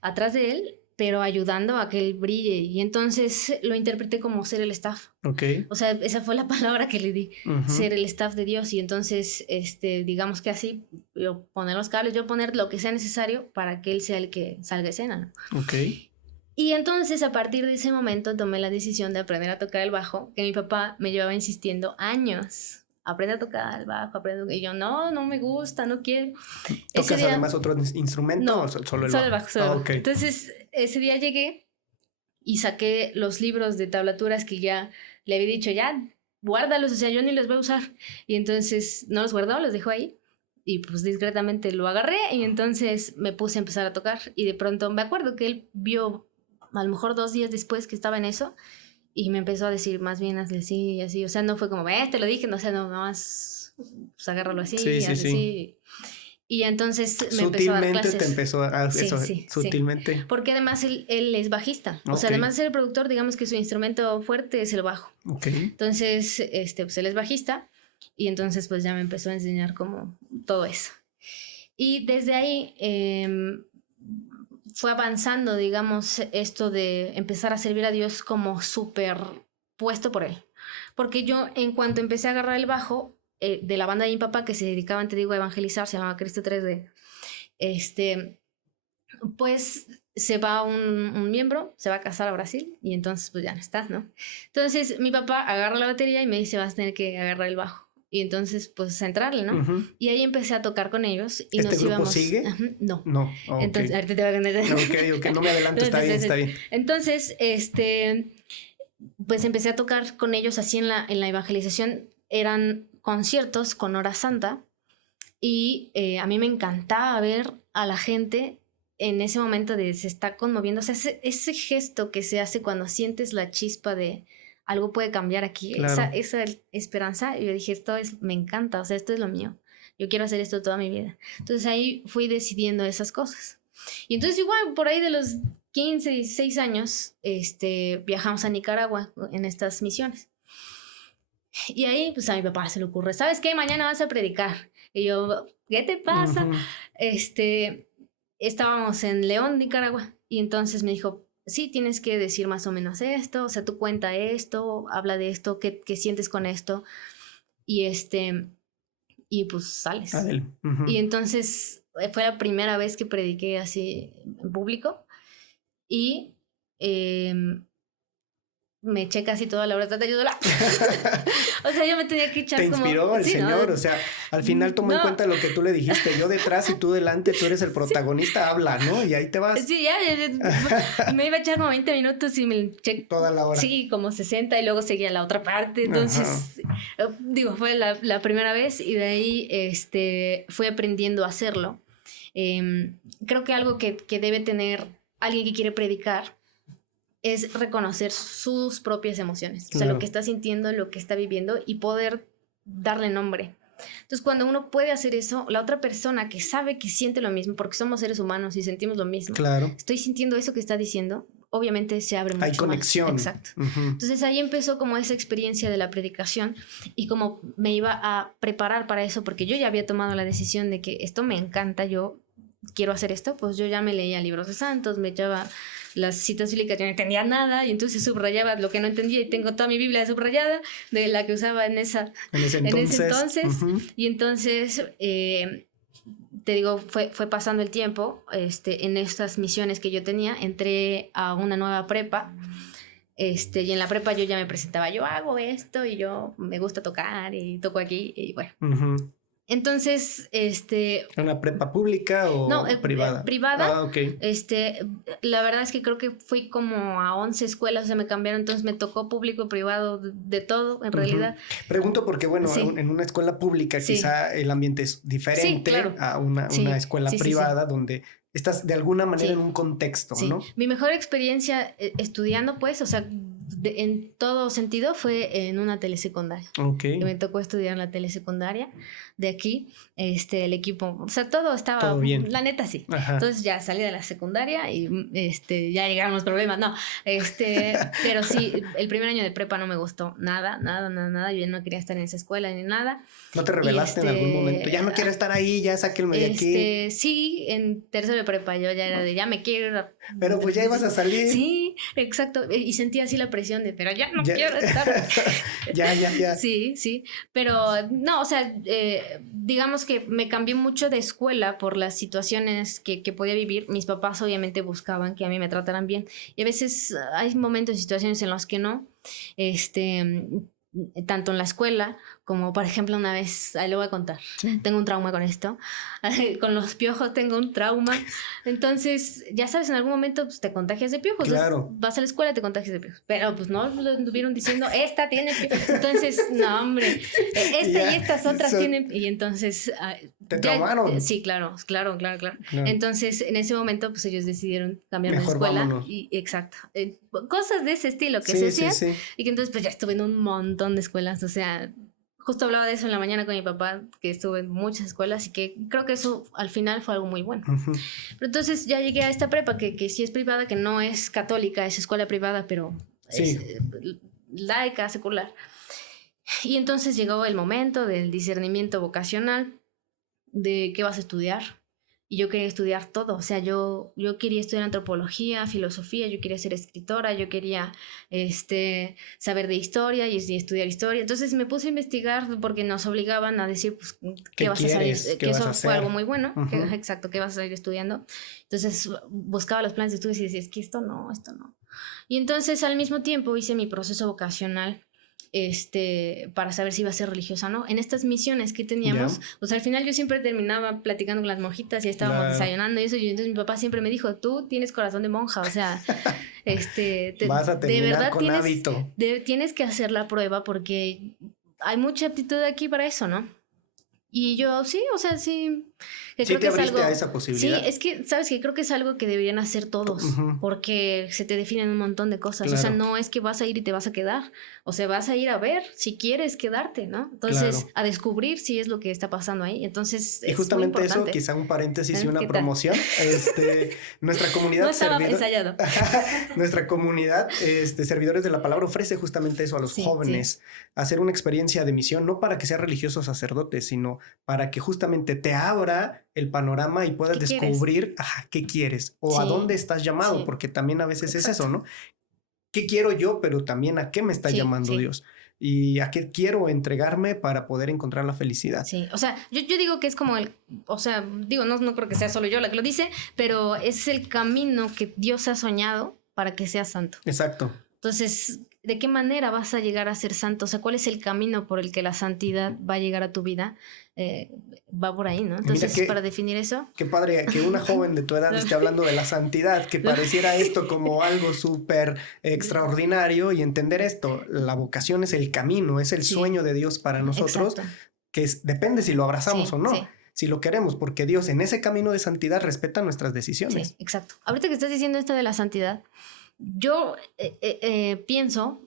atrás de él, pero ayudando a que él brille. Y entonces lo interpreté como ser el staff. Okay. O sea, esa fue la palabra que le di, ser el staff de Dios. Y entonces, digamos que así, yo poner los cables, yo poner lo que sea necesario para que él sea el que salga a escena, ¿no? Okay. Y entonces, a partir de ese momento, tomé la decisión de aprender a tocar el bajo, que mi papá me llevaba insistiendo años. Aprende a tocar el bajo, y yo, no me gusta, no quiero. ¿Tocas además otro instrumento o solo el bajo? Solo el bajo. Okay. Entonces, ese día llegué y saqué los libros de tablaturas que ya le había dicho, ya, guárdalos, o sea, yo ni los voy a usar. Y entonces no los guardó, los dejó ahí. Y pues discretamente lo agarré y entonces me puse a empezar a tocar. Y de pronto me acuerdo que él vio, a lo mejor 2 días después que estaba en eso, y me empezó a decir, más bien hazle así y así. O sea, no fue como, te lo dije, no sé, no, nada más, pues agárralo así, sí. Así. Y entonces me empezó a dar clases. Sutilmente te empezó a eso, sutilmente. Sí. Porque además él es bajista. O sea, además de ser el productor, digamos que su instrumento fuerte es el bajo. Okay. Entonces, pues él es bajista. Y entonces, pues ya me empezó a enseñar como todo eso. Y desde ahí fue avanzando, digamos, esto de empezar a servir a Dios como súper puesto por él. Porque yo, en cuanto empecé a agarrar el bajo de la banda de mi papá, que se dedicaban, te digo, a evangelizar, se llamaba Cristo 3D, pues se va un miembro, se va a casar a Brasil y entonces pues ya no está, ¿no? Entonces mi papá agarra la batería y me dice, vas a tener que agarrar el bajo. Y entonces, pues, a entrarle, ¿no? Y ahí empecé a tocar con ellos. Y ¿Este grupo sigue? No. No. Okay. Entonces, ahorita te voy a contar. Ok, no me adelanto, está bien. Entonces, pues empecé a tocar con ellos así en la evangelización. Eran conciertos con hora santa. Y a mí me encantaba ver a la gente en ese momento de se está conmoviendo. O sea, ese gesto que se hace cuando sientes la chispa de algo puede cambiar aquí, claro. esa esperanza. Y yo dije, me encanta, o sea, esto es lo mío. Yo quiero hacer esto toda mi vida. Entonces ahí fui decidiendo esas cosas. Y entonces igual, por ahí de los 15, 16 años, viajamos a Nicaragua en estas misiones. Y ahí, pues a mi papá se le ocurre, ¿sabes qué? Mañana vas a predicar. Y yo, ¿qué te pasa? Estábamos en León, Nicaragua. Y entonces me dijo, sí, tienes que decir más o menos esto, o sea, tú cuenta esto, habla de esto, ¿qué sientes con esto? Y y pues sales. Y entonces fue la primera vez que prediqué así en público y me eché casi toda la hora de ayuda. O sea, yo me tenía que echar como... Te inspiró el Señor, ¿no? O sea, al final tomó en cuenta lo que tú le dijiste. Yo detrás y tú delante, tú eres el protagonista, habla, ¿no? Y ahí te vas. Sí, ya me iba a echar como 20 minutos y me eché... Toda la hora. Sí, como 60 y luego seguía la otra parte. Entonces, fue la primera vez y de ahí fui aprendiendo a hacerlo. Creo que algo que debe tener alguien que quiere predicar es reconocer sus propias emociones, claro. O sea, lo que está sintiendo, lo que está viviendo y poder darle nombre. Entonces, cuando uno puede hacer eso, la otra persona que sabe que siente lo mismo, porque somos seres humanos y sentimos lo mismo, claro. Estoy sintiendo eso que está diciendo, obviamente se abre mucho más. Hay conexión. Exacto. Entonces, ahí empezó como esa experiencia de la predicación y como me iba a preparar para eso, porque yo ya había tomado la decisión de que esto me encanta, yo quiero hacer esto, pues yo ya me leía libros de santos, me echaba las citas bíblicas, yo no entendía nada y entonces subrayaba lo que no entendía y tengo toda mi Biblia subrayada de la que usaba en ese entonces. Y entonces te digo, fue pasando el tiempo en estas misiones que yo tenía, entré a una nueva prepa y en la prepa yo ya me presentaba, yo hago esto y yo me gusta tocar y toco aquí y bueno. Entonces, ¿una prepa pública o privada? Privada. Ah, ok. La verdad es que creo que fui como a 11 escuelas, o sea, me cambiaron, entonces me tocó público, privado, de todo, en realidad. Pregunto porque, bueno, sí. En una escuela pública quizá el ambiente es diferente claro. A una escuela privada donde estás de alguna manera en un contexto, ¿no? Mi mejor experiencia estudiando, pues, o sea, en todo sentido fue en una telesecundaria. Okay. Que me tocó estudiar en la telesecundaria de aquí, el equipo, o sea, todo estaba todo bien. La neta sí. Ajá. Entonces ya salí de la secundaria y ya llegaron los problemas, no, pero sí, el primer año de prepa no me gustó nada, yo ya no quería estar en esa escuela ni nada. ¿No te rebelaste en algún momento? Ya no quiero estar ahí, ya sáquenme de aquí. Sí, en tercero de prepa yo ya era de ya me quiero. Pero pues ya ibas a salir. Sí, exacto. Y sentía así la presión de, pero ya no quiero estar. Ya. Sí. Pero no, o sea, digamos que me cambié mucho de escuela por las situaciones que podía vivir. Mis papás obviamente buscaban que a mí me trataran bien. Y a veces hay momentos y situaciones en los que no. Tanto en la escuela como, por ejemplo, una vez, ahí lo voy a contar, sí. Tengo un trauma con esto, con los piojos tengo un trauma, entonces, ya sabes, en algún momento pues, te contagias de piojos, claro. Vas a la escuela y te contagias de piojos, pero pues no lo estuvieron diciendo, esta tiene piojos, entonces, no hombre, esta y estas otras tienen, y entonces... ¿Te traumaron? Sí, claro. Entonces, en ese momento, pues ellos decidieron cambiar de escuela. Vámonos. Y, exacto. Cosas de ese estilo que se hacían. Sí. Y que entonces, pues ya estuve en un montón de escuelas. O sea, justo hablaba de eso en la mañana con mi papá, que estuve en muchas escuelas y que creo que eso al final fue algo muy bueno. Uh-huh. Pero entonces ya llegué a esta prepa, que sí es privada, que no es católica, es escuela privada, pero sí. Es laica, secular. Y entonces llegó el momento del discernimiento vocacional, de qué vas a estudiar, y yo quería estudiar todo, o sea, yo quería estudiar antropología, filosofía, yo quería ser escritora, yo quería saber de historia y estudiar historia, entonces me puse a investigar porque nos obligaban a decir pues qué vas a salir, que eso fue algo muy bueno, uh-huh. Exacto, qué vas a salir estudiando, entonces buscaba los planes de estudios y decía, es que esto no, y entonces al mismo tiempo hice mi proceso vocacional para saber si iba a ser religiosa o no. En estas misiones que teníamos, pues al final yo siempre terminaba platicando con las monjitas y estábamos desayunando y eso, y entonces mi papá siempre me dijo, tú tienes corazón de monja, o sea, vas a terminar de verdad con hábito. Tienes que hacer la prueba porque hay mucha aptitud aquí para eso, ¿no? Y yo, sí, o sea, sí... ¿Sí creo te que abriste a esa posibilidad? Sí, es que, ¿sabes qué? Creo que es algo que deberían hacer todos, uh-huh. Porque se te definen un montón de cosas. Claro. O sea, no es que vas a ir y te vas a quedar. O sea, vas a ir a ver si quieres quedarte, ¿no? Entonces, claro. A descubrir si es lo que está pasando ahí. Entonces, y justamente eso, quizá un paréntesis y una promoción. Nuestra comunidad... No estaba ensayado. Nuestra comunidad, Servidores de la Palabra, ofrece justamente eso a los jóvenes. Sí. Hacer una experiencia de misión, no para que seas religioso sacerdote, sino para que justamente te abra el panorama y puedas descubrir qué quieres o a dónde estás llamado, porque también a veces es eso, ¿no? ¿Qué quiero yo? Pero también a qué me está llamando Dios y a qué quiero entregarme para poder encontrar la felicidad. Sí, o sea, yo digo que es como no creo que sea solo yo la que lo dice, pero es el camino que Dios ha soñado para que seas santo. Exacto. Entonces, ¿de qué manera vas a llegar a ser santo? O sea, ¿cuál es el camino por el que la santidad va a llegar a tu vida? Va por ahí, ¿no? Entonces, para definir eso... Qué padre que una joven de tu edad esté hablando de la santidad, que pareciera esto como algo súper extraordinario, y entender esto, la vocación es el camino, es el sueño de Dios para nosotros, exacto. Que depende si lo abrazamos o no. Sí. Si lo queremos, porque Dios en ese camino de santidad respeta nuestras decisiones. Sí, exacto. Ahorita que estás diciendo esto de la santidad, yo pienso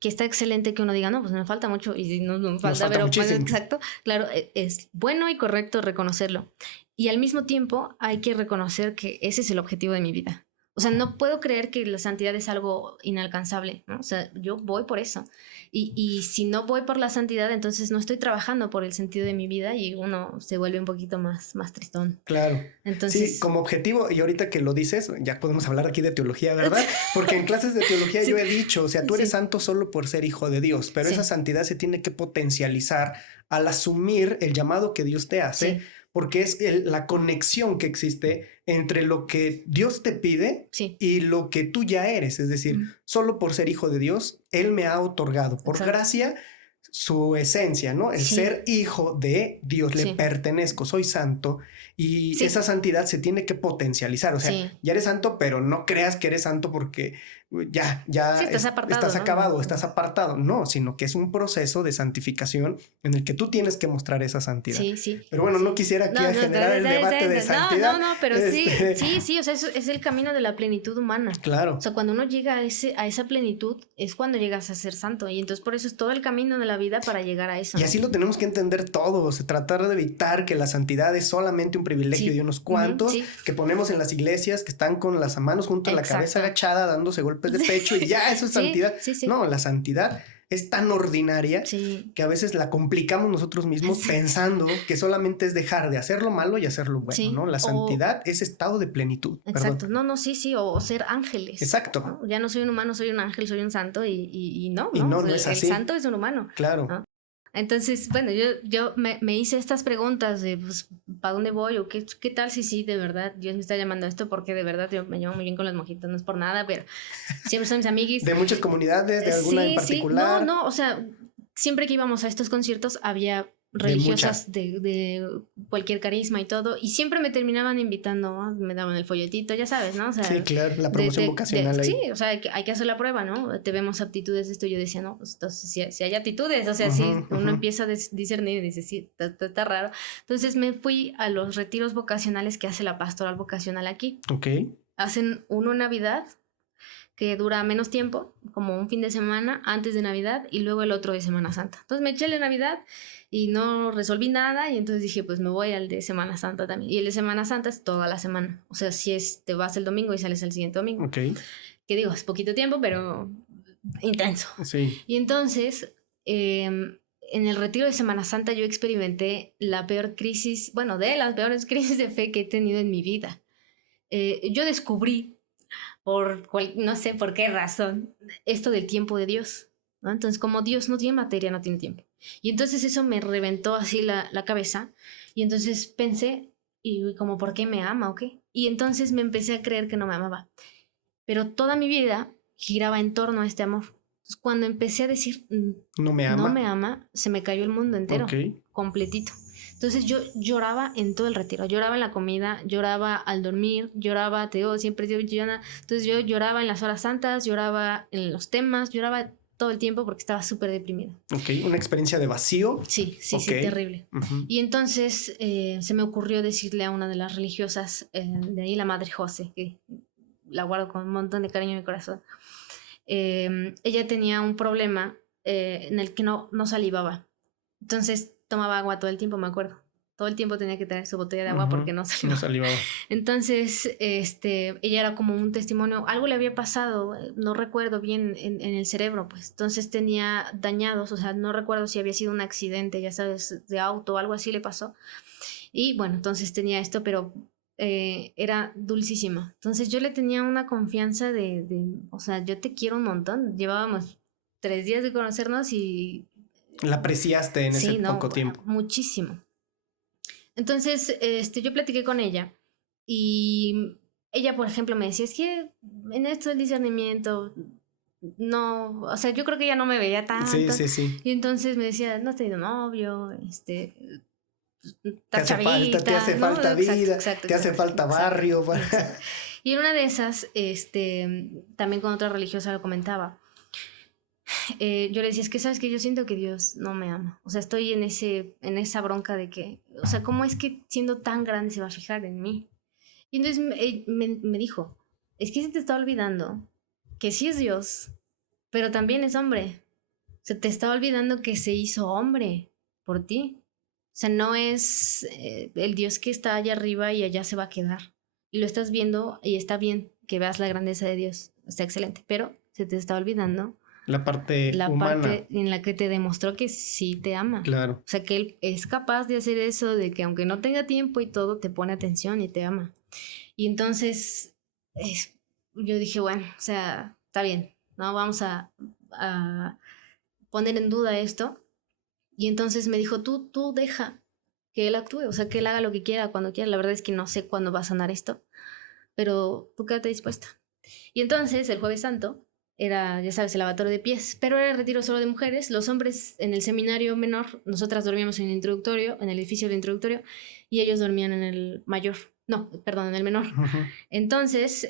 que está excelente que uno diga, no, pues me falta mucho y no me falta, pero muchísimo. Exacto, claro, es bueno y correcto reconocerlo. Y al mismo tiempo hay que reconocer que ese es el objetivo de mi vida. O sea, no puedo creer que la santidad es algo inalcanzable, ¿no? O sea, yo voy por eso. Y si no voy por la santidad, entonces no estoy trabajando por el sentido de mi vida y uno se vuelve un poquito más tristón. Claro. Entonces, sí, como objetivo, y ahorita que lo dices, ya podemos hablar aquí de teología, ¿verdad? Porque en clases de teología yo he dicho, o sea, tú eres santo solo por ser hijo de Dios, pero esa santidad se tiene que potencializar al asumir el llamado que Dios te hace, porque es la conexión que existe entre lo que Dios te pide y lo que tú ya eres. Es decir, solo por ser hijo de Dios, Él me ha otorgado por gracia su esencia, ¿no? El ser hijo de Dios, le pertenezco, soy santo, y esa santidad se tiene que potencializar. O sea, ya eres santo, pero no creas que eres santo porque sí, estás acabado, ¿no? Estás apartado. No, sino que es un proceso de santificación en el que tú tienes que mostrar esa santidad. Sí. Pero bueno, no quisiera aquí generar el debate de santidad. No, pero sí, o sea, es el camino de la plenitud humana. Claro. O sea, cuando uno llega a esa plenitud es cuando llegas a ser santo. Y entonces por eso es todo el camino de la vida para llegar a eso. Y así lo tenemos que entender todos, tratar de evitar que la santidad es solamente un privilegio de unos cuantos que ponemos en las iglesias, que están con las manos junto a la cabeza agachada, dándose golpes de pecho y ya, eso es santidad. No, la santidad es tan ordinaria que a veces la complicamos nosotros mismos pensando que solamente es dejar de hacer lo malo y hacer lo bueno, ¿no? La santidad es estado de plenitud. Exacto, perdón. O ser ángeles. Exacto. ¿No? Ya no soy un humano, soy un ángel, soy un santo y no. Y no es así. El santo es un humano. Claro. ¿No? Entonces, bueno, yo me hice estas preguntas de, pues, ¿para dónde voy? O qué tal si de verdad Dios me está llamando a esto, porque de verdad yo me llevo muy bien con las monjitas, no es por nada, pero siempre son mis amiguis. De muchas comunidades, de alguna en particular. Sí, no, o sea, siempre que íbamos a estos conciertos había religiosas de cualquier carisma y todo, y siempre me terminaban invitando, ¿no? Me daban el folletito, ya sabes, ¿no? O sea, sí, claro, la promoción vocacional ahí. Sí, o sea, hay que hacer la prueba, ¿no? Te vemos aptitudes de esto. Yo decía, no, pues entonces si hay aptitudes, o sea, si uno empieza a discernir y dice, sí, está raro. Entonces me fui a los retiros vocacionales que hace la pastoral vocacional aquí. Ok. Hacen uno en Navidad, que dura menos tiempo, como un fin de semana antes de Navidad, y luego el otro de Semana Santa. Entonces me eché el de Navidad y no resolví nada, y entonces dije, pues me voy al de Semana Santa también. Y el de Semana Santa es toda la semana. O sea, te vas el domingo y sales el siguiente domingo. Ok. Que digo, es poquito tiempo, pero intenso. Sí. Y entonces, en el retiro de Semana Santa yo experimenté la peor crisis, bueno, de las peores crisis de fe que he tenido en mi vida. Yo descubrí, no sé por qué razón, esto del tiempo de Dios, ¿no? Entonces, como Dios no tiene materia, no tiene tiempo. Y entonces eso me reventó así la cabeza. Y entonces pensé, y como, ¿por qué me ama o qué? Y entonces me empecé a creer que no me amaba. Pero toda mi vida giraba en torno a este amor. Entonces, cuando empecé a decir, no me ama, se me cayó el mundo entero, completito. Entonces yo lloraba en todo el retiro, lloraba en la comida, lloraba al dormir, lloraba, siempre he sido chillona. Entonces yo lloraba en las horas santas, lloraba en los temas, lloraba todo el tiempo porque estaba súper deprimida. Ok, una experiencia de vacío. Sí, terrible. Y entonces se me ocurrió decirle a una de las religiosas de ahí, la Madre José, que la guardo con un montón de cariño en mi corazón. Ella tenía un problema en el que no salivaba. Entonces tomaba agua todo el tiempo, me acuerdo. Todo el tiempo tenía que traer su botella de agua porque no salivaba. Entonces, ella era como un testimonio. Algo le había pasado, no recuerdo bien, en el cerebro, pues. Entonces tenía dañados, o sea, no recuerdo si había sido un accidente, ya sabes, de auto o algo así le pasó. Y bueno, entonces tenía esto, pero era dulcísima. Entonces yo le tenía una confianza o sea, yo te quiero un montón. Llevábamos 3 días de conocernos y... La apreciaste en ese poco tiempo. Muchísimo. Entonces, yo platiqué con ella y ella, por ejemplo, me decía, es que en esto del discernimiento, no, o sea, yo creo que ella no me veía tanto. Sí. Y entonces me decía, no has tenido novio, te hace falta vida, te hace falta barrio. Exacto. Y en una de esas, también con otra religiosa lo comentaba. Yo le decía, es que sabes que yo siento que Dios no me ama. O sea, estoy en esa bronca de que, o sea, ¿cómo es que siendo tan grande se va a fijar en mí? Y entonces me dijo, es que se te está olvidando que sí es Dios, pero también es hombre. Se te está olvidando que se hizo hombre por ti. O sea, no es el Dios que está allá arriba y allá se va a quedar. Y lo estás viendo y está bien que veas la grandeza de Dios. Está excelente, pero se te está olvidando la parte humana. Parte en la que te demostró que sí te ama. Claro. O sea, que él es capaz de hacer eso, de que aunque no tenga tiempo y todo, te pone atención y te ama. Y entonces yo dije, bueno, o sea, está bien, ¿no? Vamos a poner en duda esto. Y entonces me dijo, tú deja que él actúe, o sea, que él haga lo que quiera, cuando quiera. La verdad es que no sé cuándo va a sanar esto, pero tú quédate dispuesta. Y entonces, el Jueves Santo, era, ya sabes, el lavatorio de pies, pero era el retiro solo de mujeres. Los hombres en el seminario menor, nosotras dormíamos en el introductorio, en el edificio del introductorio, y ellos dormían en el mayor, no, perdón, en el menor. Entonces,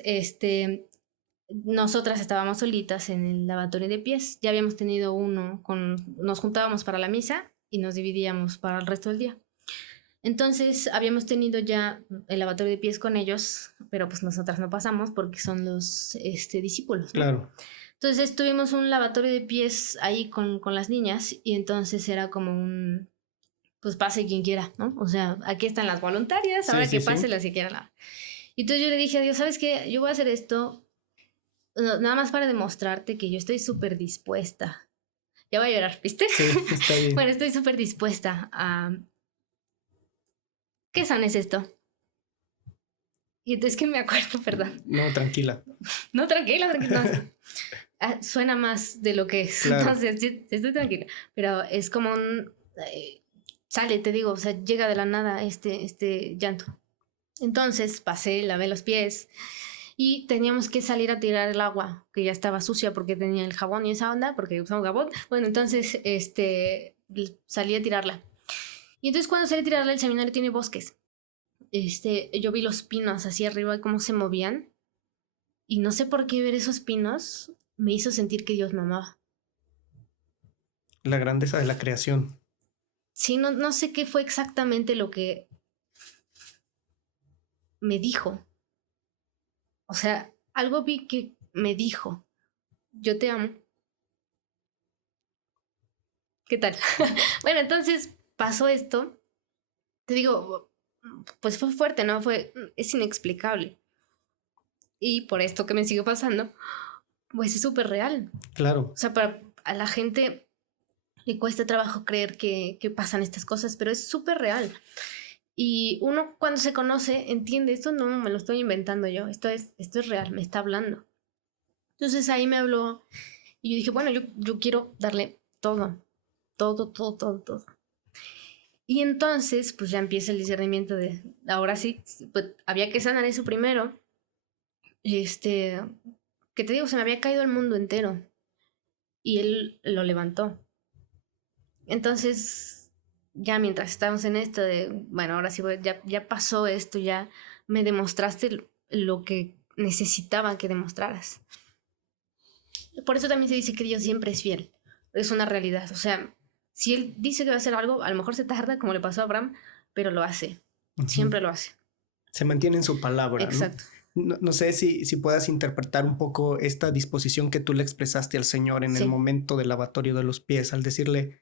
nosotras estábamos solitas en el lavatorio de pies. Ya habíamos tenido nos juntábamos para la misa y nos dividíamos para el resto del día. Entonces habíamos tenido ya el lavatorio de pies con ellos, pero pues nosotras no pasamos porque son los discípulos, ¿no? Claro. Entonces tuvimos un lavatorio de pies ahí con las niñas y entonces era como pues pase quien quiera, ¿no? O sea, aquí están las voluntarias, ahora que pase las que quieran. Y entonces yo le dije a Dios, ¿sabes qué? Yo voy a hacer esto nada más para demostrarte que yo estoy súper dispuesta. Ya voy a llorar, ¿viste? Sí, está bien. Bueno, estoy súper dispuesta a... ¿Qué san es esto? Y entonces que me acuerdo, perdón. No, tranquila. No, tranquila. No. Suena más de lo que es. Claro. Entonces, estoy tranquila. Pero es como sale, te digo, o sea, llega de la nada este llanto. Entonces pasé, lavé los pies y teníamos que salir a tirar el agua, que ya estaba sucia porque tenía el jabón y esa onda, porque usamos jabón. Bueno, entonces salí a tirarla. Y entonces cuando salí a tirarla, el seminario tiene bosques. Yo vi los pinos así arriba, cómo se movían. Y no sé por qué ver esos pinos me hizo sentir que Dios me amaba. La grandeza de la creación. Sí, no sé qué fue exactamente lo que me dijo. O sea, algo vi que me dijo, yo te amo. ¿Qué tal? Bueno, entonces pasó esto. Te digo, pues fue fuerte, ¿no? Es inexplicable. Y por esto que me sigue pasando, pues es súper real. Claro. O sea, a la gente le cuesta trabajo creer que pasan estas cosas, pero es súper real. Y uno cuando se conoce entiende, esto no me lo estoy inventando yo, esto es real, me está hablando. Entonces ahí me habló y yo dije, bueno, yo quiero darle todo. Y entonces pues ya empieza el discernimiento de, ahora sí, pues había que sanar eso primero. Que te digo, se me había caído el mundo entero y él lo levantó. Entonces, ya mientras estábamos en esto de, bueno, ahora sí, ya pasó esto, ya me demostraste lo que necesitaba que demostraras. Por eso también se dice que Dios siempre es fiel. Es una realidad. O sea, si Él dice que va a hacer algo, a lo mejor se tarda, como le pasó a Abraham, pero lo hace. Siempre lo hace. Se mantiene en su palabra. Exacto. No sé si puedas interpretar un poco esta disposición que tú le expresaste al Señor en el momento del lavatorio de los pies, al decirle,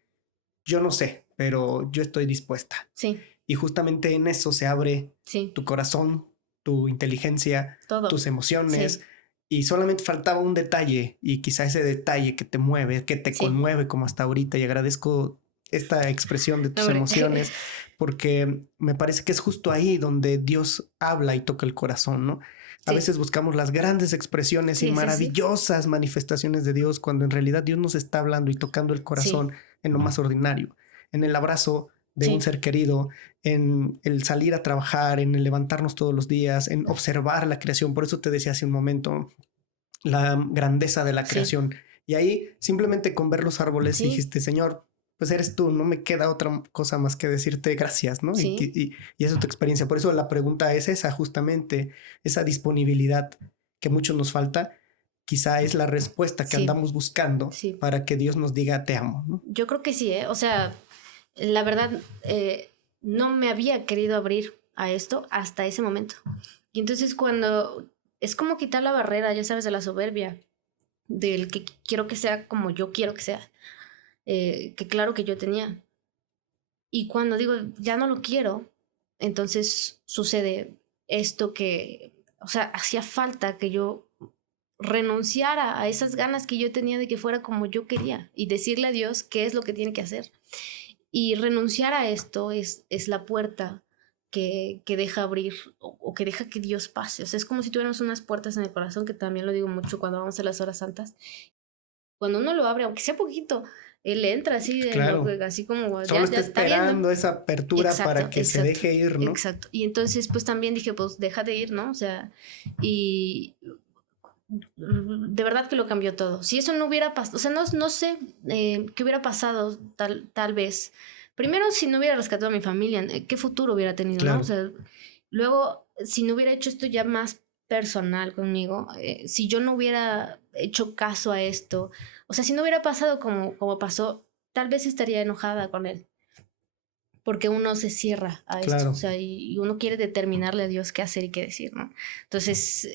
yo no sé, pero yo estoy dispuesta. Sí. Y justamente en eso se abre tu corazón, tu inteligencia, tus emociones. Sí. Y solamente faltaba un detalle, y quizá ese detalle que te mueve, que te conmueve como hasta ahorita. Y agradezco esta expresión de tus emociones, porque me parece que es justo ahí donde Dios habla y toca el corazón, ¿no? A veces buscamos las grandes expresiones y maravillosas manifestaciones de Dios, cuando en realidad Dios nos está hablando y tocando el corazón en lo más ordinario, en el abrazo de un ser querido, en el salir a trabajar, en el levantarnos todos los días, en observar la creación. Por eso te decía hace un momento la grandeza de la creación. Y ahí simplemente con ver los árboles dijiste, Señor, pues eres tú, no me queda otra cosa más que decirte gracias, ¿no? Y esa es tu experiencia. Por eso la pregunta es esa, justamente, esa disponibilidad que mucho nos falta, quizá es la respuesta que andamos buscando para que Dios nos diga te amo, ¿no? Yo creo que sí, O sea, la verdad, no me había querido abrir a esto hasta ese momento. Y entonces cuando es como quitar la barrera, ya sabes, de la soberbia, del que quiero que sea como yo quiero que sea, que claro que yo tenía. Y cuando digo, ya no lo quiero, entonces sucede esto que, o sea, hacía falta que yo renunciara a esas ganas que yo tenía de que fuera como yo quería y decirle a Dios qué es lo que tiene que hacer. Y renunciar a esto es la puerta que deja abrir o que deja que Dios pase. O sea, es como si tuviéramos unas puertas en el corazón, que también lo digo mucho cuando vamos a las horas santas. Cuando uno lo abre, aunque sea poquito, él entra así, así como... Solo está esperando esa apertura para que se deje ir, ¿no? Exacto. Y entonces, pues también dije, pues deja de ir, ¿no? O sea, y... de verdad que lo cambió todo. Si eso no hubiera pasado, o sea, no sé qué hubiera pasado tal vez. Primero, si no hubiera rescatado a mi familia, ¿qué futuro hubiera tenido? Claro. ¿No? O sea, luego, si no hubiera hecho esto ya más personal conmigo, si yo no hubiera hecho caso a esto, o sea, si no hubiera pasado como pasó, tal vez estaría enojada con él. Porque uno se cierra a esto, o sea, y uno quiere determinarle a Dios qué hacer y qué decir, ¿no? Entonces,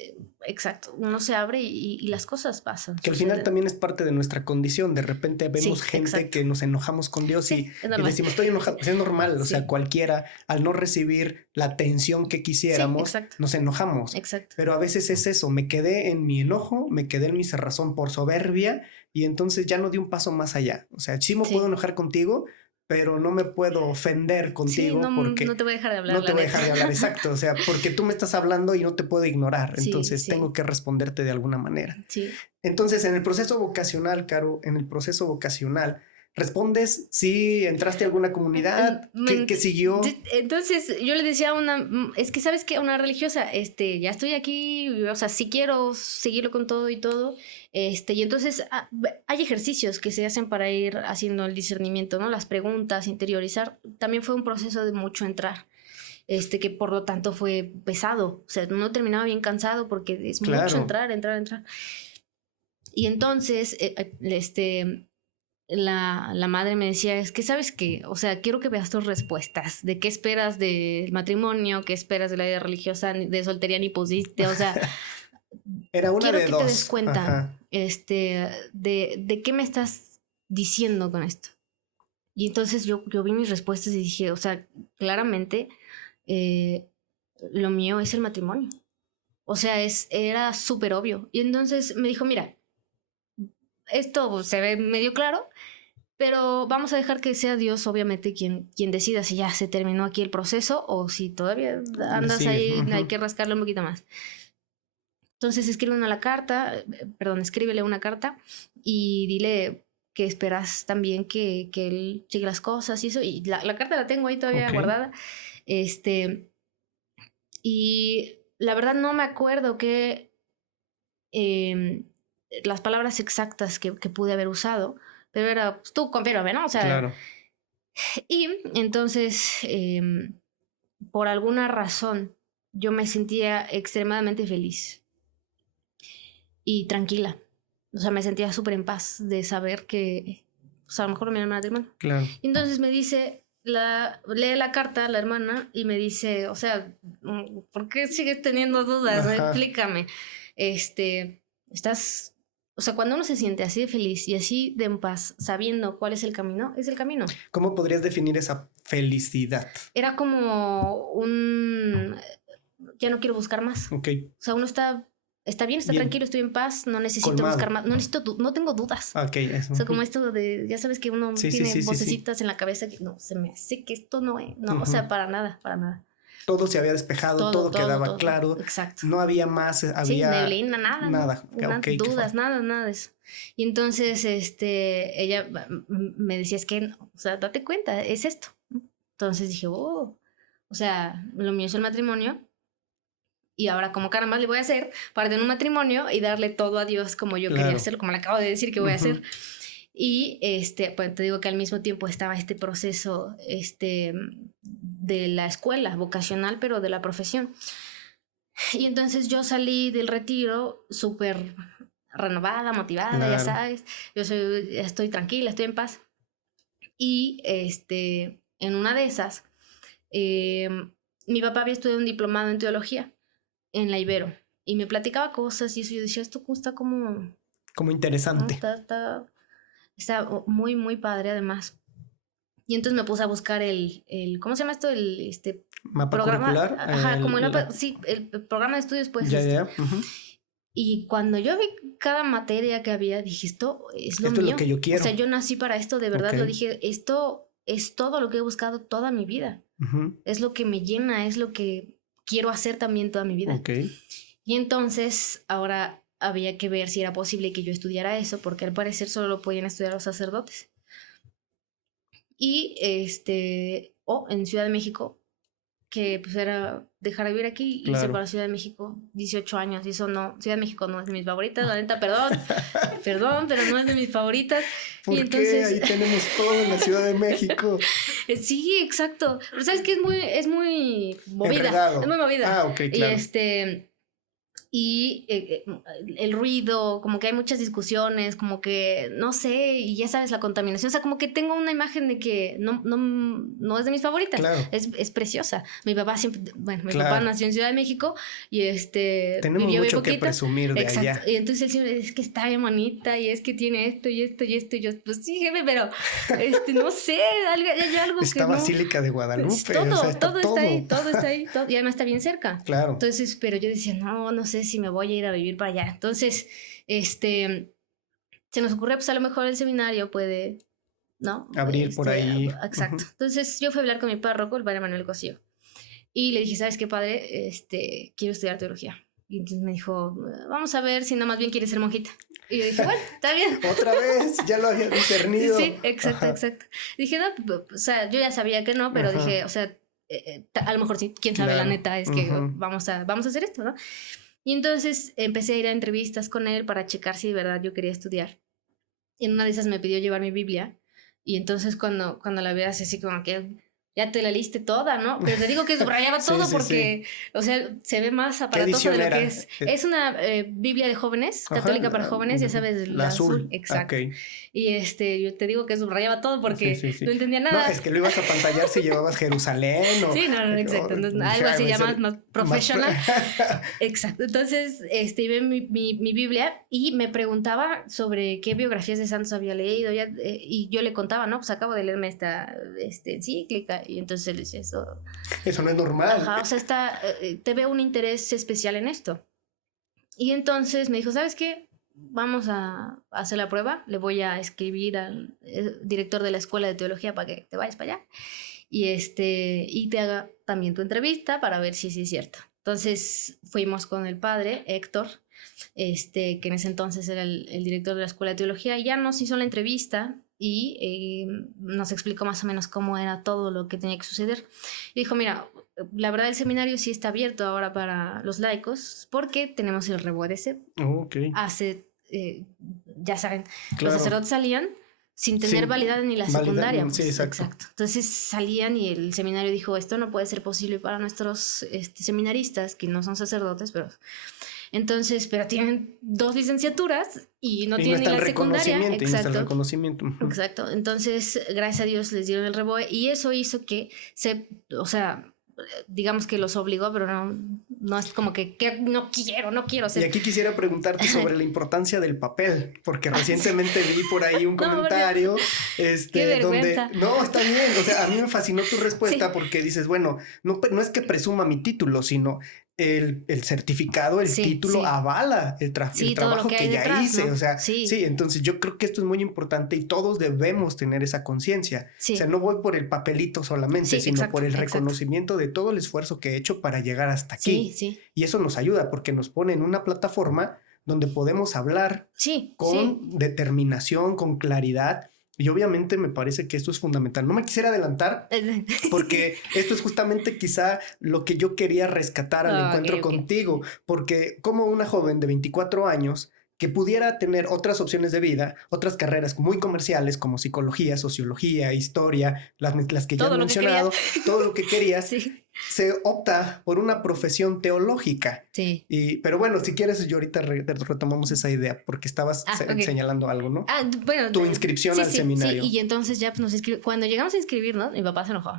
exacto, uno se abre y las cosas pasan. Que al final también es parte de nuestra condición. De repente vemos gente que nos enojamos con Dios y decimos, estoy enojado. Pues es normal, o sea, cualquiera, al no recibir la atención que quisiéramos, nos enojamos. Exacto. Pero a veces es eso, me quedé en mi enojo, me quedé en mi cerrazón por soberbia y entonces ya no di un paso más allá. O sea, sí me puedo enojar contigo, pero no me puedo ofender contigo porque no te voy a dejar de hablar. No te voy a dejar de hablar, exacto. O sea, porque tú me estás hablando y no te puedo ignorar. Entonces tengo que responderte de alguna manera. Sí. Entonces, en el proceso vocacional, Caro, ¿respondes si entraste a alguna comunidad? ¿Qué siguió? Entonces yo le decía a es que sabes que una religiosa, ya estoy aquí, o sea, sí quiero seguirlo con todo y todo, y entonces hay ejercicios que se hacen para ir haciendo el discernimiento, ¿no? Las preguntas, interiorizar, también fue un proceso de mucho entrar. Que por lo tanto fue pesado, o sea, uno terminaba bien cansado porque es mucho entrar. Y entonces, la madre me decía, es que sabes que, o sea, quiero que veas tus respuestas, de qué esperas del matrimonio, qué esperas de la vida religiosa, de soltería ni pusiste, o sea, era una quiero de que dos. Te des cuenta, de qué me estás diciendo con esto. Y entonces yo vi mis respuestas y dije, o sea, claramente lo mío es el matrimonio. O sea, era súper obvio. Y entonces me dijo, mira, esto se ve medio claro, pero vamos a dejar que sea Dios, obviamente, quien decida si ya se terminó aquí el proceso o si todavía andas ahí, hay que rascarle un poquito más. Entonces escríbele una carta y dile que esperas también que él llegue las cosas y eso. Y la carta la tengo ahí todavía guardada. Y la verdad no me acuerdo que las palabras exactas que pude haber usado, pero era, pues, tú confírmame, ¿no? O sea, claro. Y entonces, por alguna razón, yo me sentía extremadamente feliz y tranquila. O sea, me sentía súper en paz de saber que, pues, a lo mejor mi hermana de hermano. Claro. Y entonces me dice, lee la carta a la hermana y me dice, o sea, ¿por qué sigues teniendo dudas? Explícame. Estás, o sea, cuando uno se siente así de feliz y así de en paz, sabiendo cuál es el camino, es el camino. ¿Cómo podrías definir esa felicidad? Era como ya no quiero buscar más. Ok. O sea, uno está bien, está tranquilo, estoy en paz, no necesito buscar más, no tengo dudas. Ok, eso. O sea, como esto de, ya sabes que uno tiene vocecitas en la cabeza que no, se me hace que esto no es, no, o sea, para nada. Todo se había despejado, todo quedaba claro. Exacto. No había más, había... neblina, nada. Dudas, nada de eso. Y entonces, ella me decía, es que, o sea, date cuenta, es esto. Entonces dije, o sea, lo mío es el matrimonio. Y ahora, ¿cómo caramba le voy a hacer para tener un matrimonio y darle todo a Dios como yo quería hacerlo, como le acabo de decir que voy a hacer? Y pues te digo que al mismo tiempo estaba este proceso de la escuela vocacional, pero de la profesión. Y entonces yo salí del retiro súper renovada, motivada, ya sabes. Estoy tranquila, estoy en paz. Y en una de esas, mi papá había estudiado un diplomado en teología en la Ibero y me platicaba cosas y eso, yo decía, esto está como interesante. ¿no? Está muy, muy padre además. Y entonces me puse a buscar el ¿cómo se llama esto? El mapa curricular. Ajá, como el programa de estudios, pues. Ya. Y cuando yo vi cada materia que había, dije, esto es lo que yo quiero. O sea, yo nací para esto, de verdad lo dije, esto es todo lo que he buscado toda mi vida. Es lo que me llena, es lo que quiero hacer también toda mi vida. Y entonces ahora había que ver si era posible que yo estudiara eso, porque al parecer solo lo podían estudiar los sacerdotes. Y en Ciudad de México, que pues era dejar de vivir aquí y irse para Ciudad de México, 18 años, y eso no, Ciudad de México no es de mis favoritas, la neta, perdón, pero no es de mis favoritas. ¿Por qué? Ahí tenemos todo en la Ciudad de México. Sí, exacto, pero sabes que es muy movida. Enredado. Es muy movida. Ok, claro. y el ruido, como que hay muchas discusiones, como que, no sé, y ya sabes, la contaminación, o sea, como que tengo una imagen de que no es de mis favoritas, claro. es preciosa. Mi papá siempre, bueno, mi claro. papá nació en Ciudad de México y tenemos mucho que presumir de exacto, allá. y entonces él siempre, es que está bien bonita y es que tiene esto y esto y esto, y yo, pues sí, jefe, pero no sé, hay algo esta que Basílica de Guadalupe, todo, o sea, todo está ahí, todo está ahí, todo, y además está bien cerca. Claro. Entonces, pero yo decía, no sé si me voy a ir a vivir para allá. Entonces, se nos ocurre, pues a lo mejor el seminario puede, ¿no? Abrir por ahí. Exacto. Entonces, yo fui a hablar con mi párroco, el padre Manuel Cosío, y le dije, ¿sabes qué, padre? Quiero estudiar teología. Y entonces me dijo, vamos a ver si nada más bien quieres ser monjita. Y yo dije, bueno, está bien. Otra vez, ya lo había discernido. Sí, exacto. Dije, no, o sea, yo ya sabía que no, pero dije, o sea, a lo mejor sí, quién sabe, la neta es que vamos a hacer esto, ¿no? Y entonces empecé a ir a entrevistas con él para checar si de verdad yo quería estudiar. Y en una de esas me pidió llevar mi Biblia. Y entonces cuando la veas así como que ya te la leíste toda, ¿no? Pero te digo que subrayaba todo porque, o sea, se ve más aparatoso de lo que es. Es una Biblia de jóvenes, católica para jóvenes, ya sabes, la azul. Exacto. Okay. Y yo te digo que subrayaba todo porque no entendía nada. No, es que lo ibas a pantallar si llevabas Jerusalén o... Sí, no, exacto. Entonces, algo así ya más profesional. Exacto. Entonces, vi mi Biblia y me preguntaba sobre qué biografías de santos había leído y yo le contaba, ¿no? Pues acabo de leerme esta encíclica. Y entonces él decía, eso no es normal. Ajá, o sea, te veo un interés especial en esto. Y entonces me dijo, ¿sabes qué? Vamos a hacer la prueba. Le voy a escribir al director de la escuela de teología para que te vayas para allá. Y te haga también tu entrevista para ver si es cierto. Entonces fuimos con el padre Héctor, que en ese entonces era el director de la escuela de teología, y ya nos hizo la entrevista y nos explicó más o menos cómo era todo lo que tenía que suceder. Y dijo, mira, la verdad el seminario sí está abierto ahora para los laicos porque tenemos el REVODC. Okay. Ya saben, los sacerdotes salían sin tener validad ni la secundaria. Pues, sí, exacto. Entonces salían y el seminario dijo, esto no puede ser posible para nuestros seminaristas, que no son sacerdotes, pero tienen 2 licenciaturas y no tienen ni la secundaria. Exacto. Entonces, gracias a Dios les dieron el REVOE y eso hizo que digamos que los obligó, pero no es como que no quiero hacer. Y aquí quisiera preguntarte sobre la importancia del papel, porque recientemente vi por ahí un comentario donde no, está bien, o sea, a mí me fascinó tu respuesta porque dices, bueno, no es que presuma mi título, sino el certificado, el título avala el trabajo que ya detrás, hice, ¿no? O sea, entonces yo creo que esto es muy importante y todos debemos tener esa conciencia. O sea, no voy por el papelito solamente, sino por el reconocimiento de todo el esfuerzo que he hecho para llegar hasta aquí. Y eso nos ayuda porque nos pone en una plataforma donde podemos hablar con determinación, con claridad. Y obviamente me parece que esto es fundamental. No me quisiera adelantar porque esto es justamente quizá lo que yo quería rescatar al encuentro contigo. Porque como una joven de 24 años que pudiera tener otras opciones de vida, otras carreras muy comerciales como psicología, sociología, historia, las que ya he mencionado, todo lo que querías, se opta por una profesión teológica. Pero bueno, si quieres, yo ahorita retomamos esa idea porque estabas señalando algo, ¿no? Bueno, tu inscripción al seminario. Sí, y entonces ya nos inscribimos. Cuando llegamos a inscribirnos, mi papá se enojó.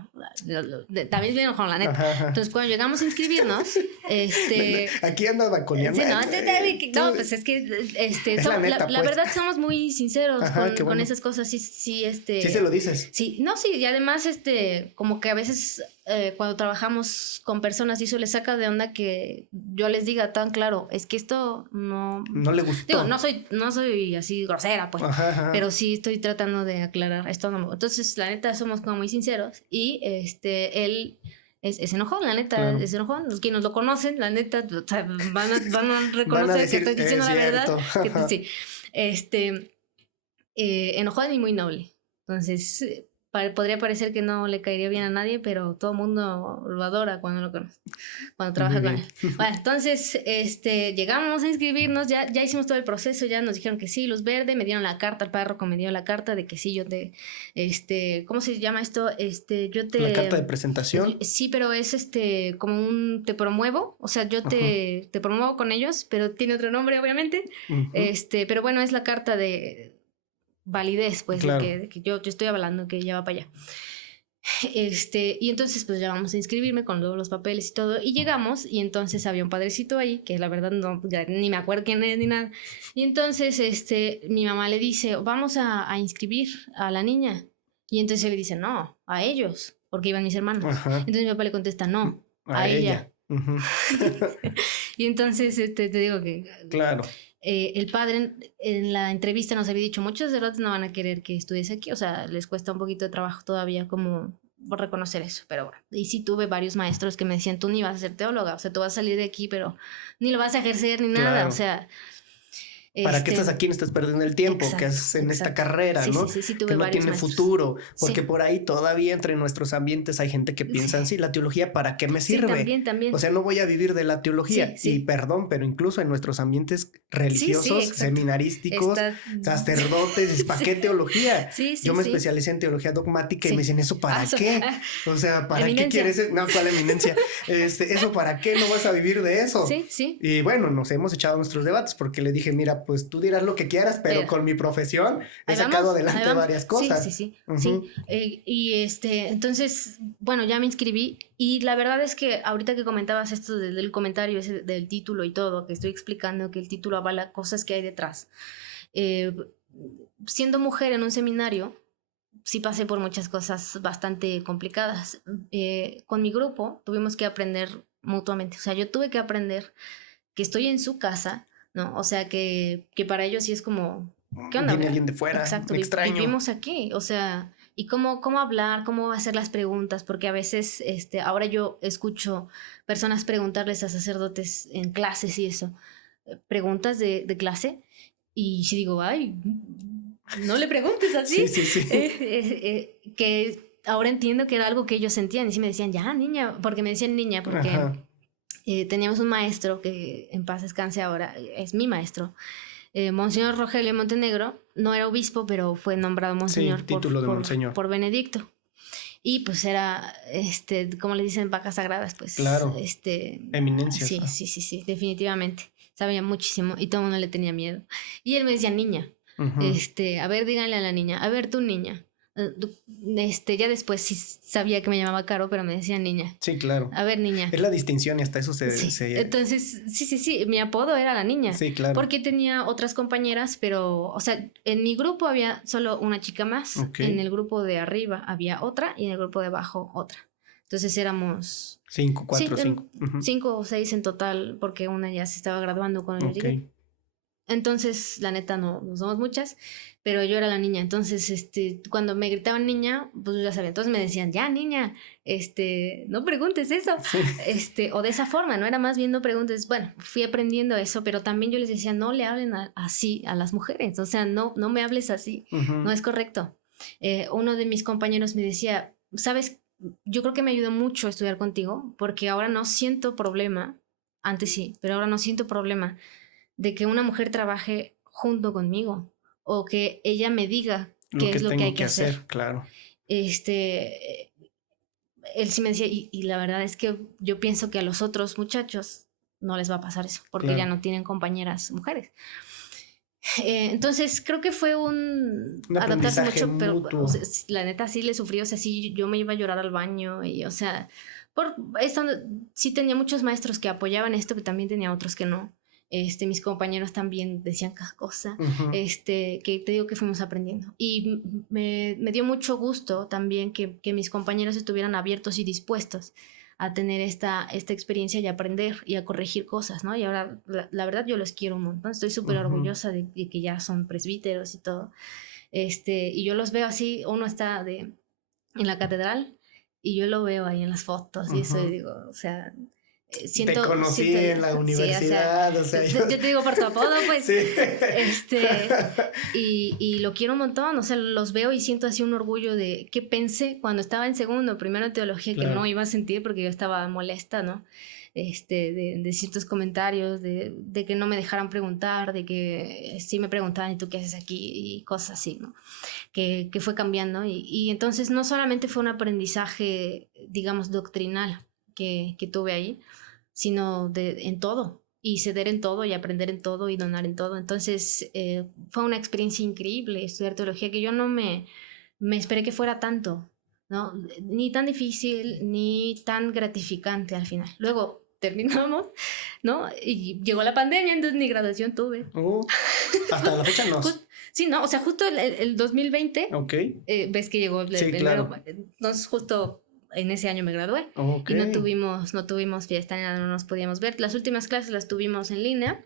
También se enojó, la neta. Ajá. Entonces, cuando llegamos a inscribirnos, aquí anda baconeando. No, pues es que la verdad somos muy sinceros con esas cosas. Sí, sí se lo dices. Sí, y además como que a veces cuando trabajamos con personas y eso les saca de onda que yo les diga tan claro, es que esto no le gustó. Digo, no soy así grosera, pues, pero sí estoy tratando de aclarar esto. Entonces, la neta, somos como muy sinceros y él es enojón, la neta, es enojón. Los que nos lo conocen, la neta, o sea, van a reconocer que estoy diciendo la verdad. Que, enojón y muy noble. Entonces, podría parecer que no le caería bien a nadie, pero todo el mundo lo adora cuando lo conoce, cuando trabaja con él. Bueno, entonces, llegamos a inscribirnos, ya hicimos todo el proceso, ya nos dijeron que sí, luz verde, me dieron la carta, el párroco me dio la carta de que sí, yo te, ¿cómo se llama esto? Yo te... La carta de presentación. Sí, pero es como te promuevo, o sea, yo te promuevo con ellos, pero tiene otro nombre, obviamente. Pero bueno, es la carta de validez, pues, claro. de que yo estoy hablando, que ya va para allá. Y entonces pues ya vamos a inscribirme con todos los papeles y todo, y llegamos, y entonces había un padrecito ahí, que la verdad no, ya ni me acuerdo quién es ni nada, y entonces mi mamá le dice, vamos a inscribir a la niña, y entonces él le dice, no, a ellos, porque iban mis hermanos. Entonces mi papá le contesta, no, a ella. Y entonces te digo que... Claro. El padre en la entrevista nos había dicho, muchos sacerdotes no van a querer que estudies aquí, o sea, les cuesta un poquito de trabajo todavía como reconocer eso, pero bueno, y sí tuve varios maestros que me decían, tú ni vas a ser teóloga, o sea, tú vas a salir de aquí, pero ni lo vas a ejercer ni nada, o sea... ¿Para qué estás aquí? No estás perdiendo el tiempo, exacto, que es en esta carrera, sí, ¿no? Sí, tuve que no tiene maestros. Futuro, porque por ahí todavía entre nuestros ambientes hay gente que piensa, sí, la teología, ¿para qué me sirve? También. O sea, no voy a vivir de la teología. Y perdón, pero incluso en nuestros ambientes religiosos, seminarísticos, sacerdotes, ¿para qué teología? Yo me especialicé en teología dogmática y me dicen, ¿eso para qué? O sea, ¿para qué quieres? No, ¿cuál eminencia? ¿Eso para qué? No vas a vivir de eso. Sí. Y bueno, nos hemos echado nuestros debates porque le dije, mira, pues tú dirás lo que quieras, pero con mi profesión he sacado adelante varias cosas. Sí. Entonces, bueno, ya me inscribí y la verdad es que ahorita que comentabas esto del comentario ese del título y todo, que estoy explicando que el título avala cosas que hay detrás. Siendo mujer en un seminario, sí pasé por muchas cosas bastante complicadas. Con mi grupo tuvimos que aprender mutuamente, o sea, yo tuve que aprender que estoy en su casa, ¿no? O sea, que para ellos sí es como, ¿qué onda? Viene alguien de fuera, exacto, me extraño. Vivimos aquí, o sea, y cómo hablar, cómo hacer las preguntas, porque a veces, ahora yo escucho personas preguntarles a sacerdotes en clases y eso, preguntas de clase, y si digo, ay, no le preguntes así. Sí. Que ahora entiendo que era algo que ellos sentían, y sí me decían, ya, niña, porque me decían niña, porque... teníamos un maestro que en paz descanse ahora, es mi maestro, Monseñor Rogelio Montenegro, no era obispo, pero fue nombrado Monseñor por Benedicto. Y pues era, como le dicen, vacas sagradas, pues. Claro, eminencia. Sí, definitivamente. Sabía muchísimo y todo el mundo le tenía miedo. Y él me decía, niña, a ver, díganle a la niña, a ver, tú niña. Ya después sí sabía que me llamaba Caro, pero me decía niña. Sí, claro. A ver, niña. Es la distinción y hasta eso se... Entonces, sí, mi apodo era la niña. Sí, claro. Porque tenía otras compañeras, pero, o sea, en mi grupo había solo una chica más. Okay. En el grupo de arriba había otra y en el grupo de abajo otra. Entonces éramos... 5 o 6 en total, porque una ya se estaba graduando con el okay. Entonces, la neta, no somos muchas, pero yo era la niña. Entonces, cuando me gritaban niña, pues ya sabía. Entonces me decían, ya, niña, no preguntes eso. Sí. O de esa forma, ¿no? Era más bien no preguntes. Bueno, fui aprendiendo eso, pero también yo les decía, no le hablen así a las mujeres. O sea, no me hables así. No es correcto. Uno de mis compañeros me decía, ¿sabes? Yo creo que me ayudó mucho estudiar contigo, porque ahora no siento problema. Antes sí, pero ahora no siento problema de que una mujer trabaje junto conmigo o que ella me diga qué es lo que hay que hacer. Claro. Él sí me decía, y la verdad es que yo pienso que a los otros muchachos no les va a pasar eso, porque ya no tienen compañeras mujeres. Entonces creo que fue un adaptarse mucho, pero o sea, la neta sí le sufrí, o sea, sí yo me iba a llorar al baño y, o sea, por esto sí tenía muchos maestros que apoyaban esto, pero también tenía otros que no. Mis compañeros también decían cada cosa, que te digo que fuimos aprendiendo. Y me dio mucho gusto también que mis compañeros estuvieran abiertos y dispuestos a tener esta experiencia y aprender y a corregir cosas, ¿no? Y ahora, la verdad, yo los quiero un montón. Estoy súper orgullosa de que ya son presbíteros y todo. Y yo los veo así, uno está en la catedral y yo lo veo ahí en las fotos y eso, y digo, o sea... Te conocí en la universidad, sí, o sea, yo te digo por tu apodo, pues. Sí. Y lo quiero un montón, o sea, los veo y siento así un orgullo de que pensé cuando estaba en segundo, primero en teología, claro, que no iba a sentir porque yo estaba molesta, ¿no? De ciertos comentarios, de que no me dejaran preguntar, de que sí me preguntaban, ¿y tú qué haces aquí? Y cosas así, ¿no? Que fue cambiando. Y entonces no solamente fue un aprendizaje, digamos, doctrinal que tuve ahí, sino en todo, y ceder en todo, y aprender en todo, y donar en todo. Entonces fue una experiencia increíble estudiar teología, que yo no me esperé que fuera tanto, ¿no? Ni tan difícil, ni tan gratificante al final. Luego terminamos, ¿no? Y llegó la pandemia, entonces ni graduación tuve. Hasta la fecha no. Sí, no, o sea, justo el 2020, ves que llegó el claro. Entonces justo en ese año me gradué. Y no tuvimos fiesta ni nada, no nos podíamos ver. Las últimas clases las tuvimos en línea,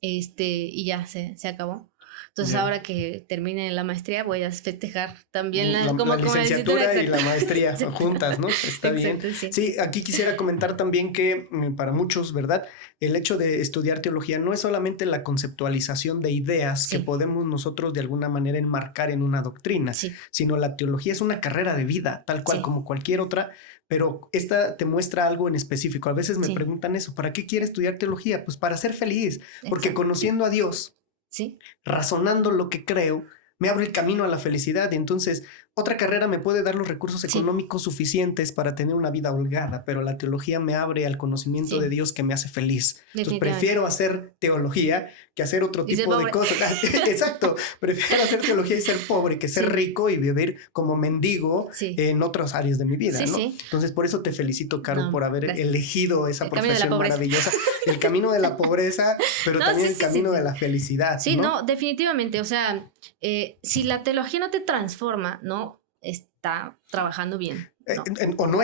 y ya se acabó. Entonces, ahora que termine la maestría, voy a festejar también la licenciatura y la maestría juntas, ¿no? Está bien. Sí, aquí quisiera comentar también que para muchos, ¿verdad? El hecho de estudiar teología no es solamente la conceptualización de ideas que podemos nosotros de alguna manera enmarcar en una doctrina, sino la teología es una carrera de vida, tal cual como cualquier otra. Pero esta te muestra algo en específico. A veces me preguntan eso, ¿para qué quiere estudiar teología? Pues para ser feliz, porque conociendo a Dios, razonando lo que creo, me abre el camino a la felicidad. Y entonces otra carrera me puede dar los recursos económicos suficientes para tener una vida holgada, pero la teología me abre al conocimiento de Dios que me hace feliz. Entonces prefiero hacer teología que hacer otro tipo de cosas. Exacto, prefiero hacer teología y ser pobre que ser rico y vivir como mendigo en otras áreas de mi vida, ¿no? Entonces por eso te felicito, Caro, por haber elegido esa profesión maravillosa. El camino de la pobreza, pero también el camino de la felicidad. Sí, no, definitivamente. O sea, si la teología no te transforma, ¿no? Está trabajando bien. O no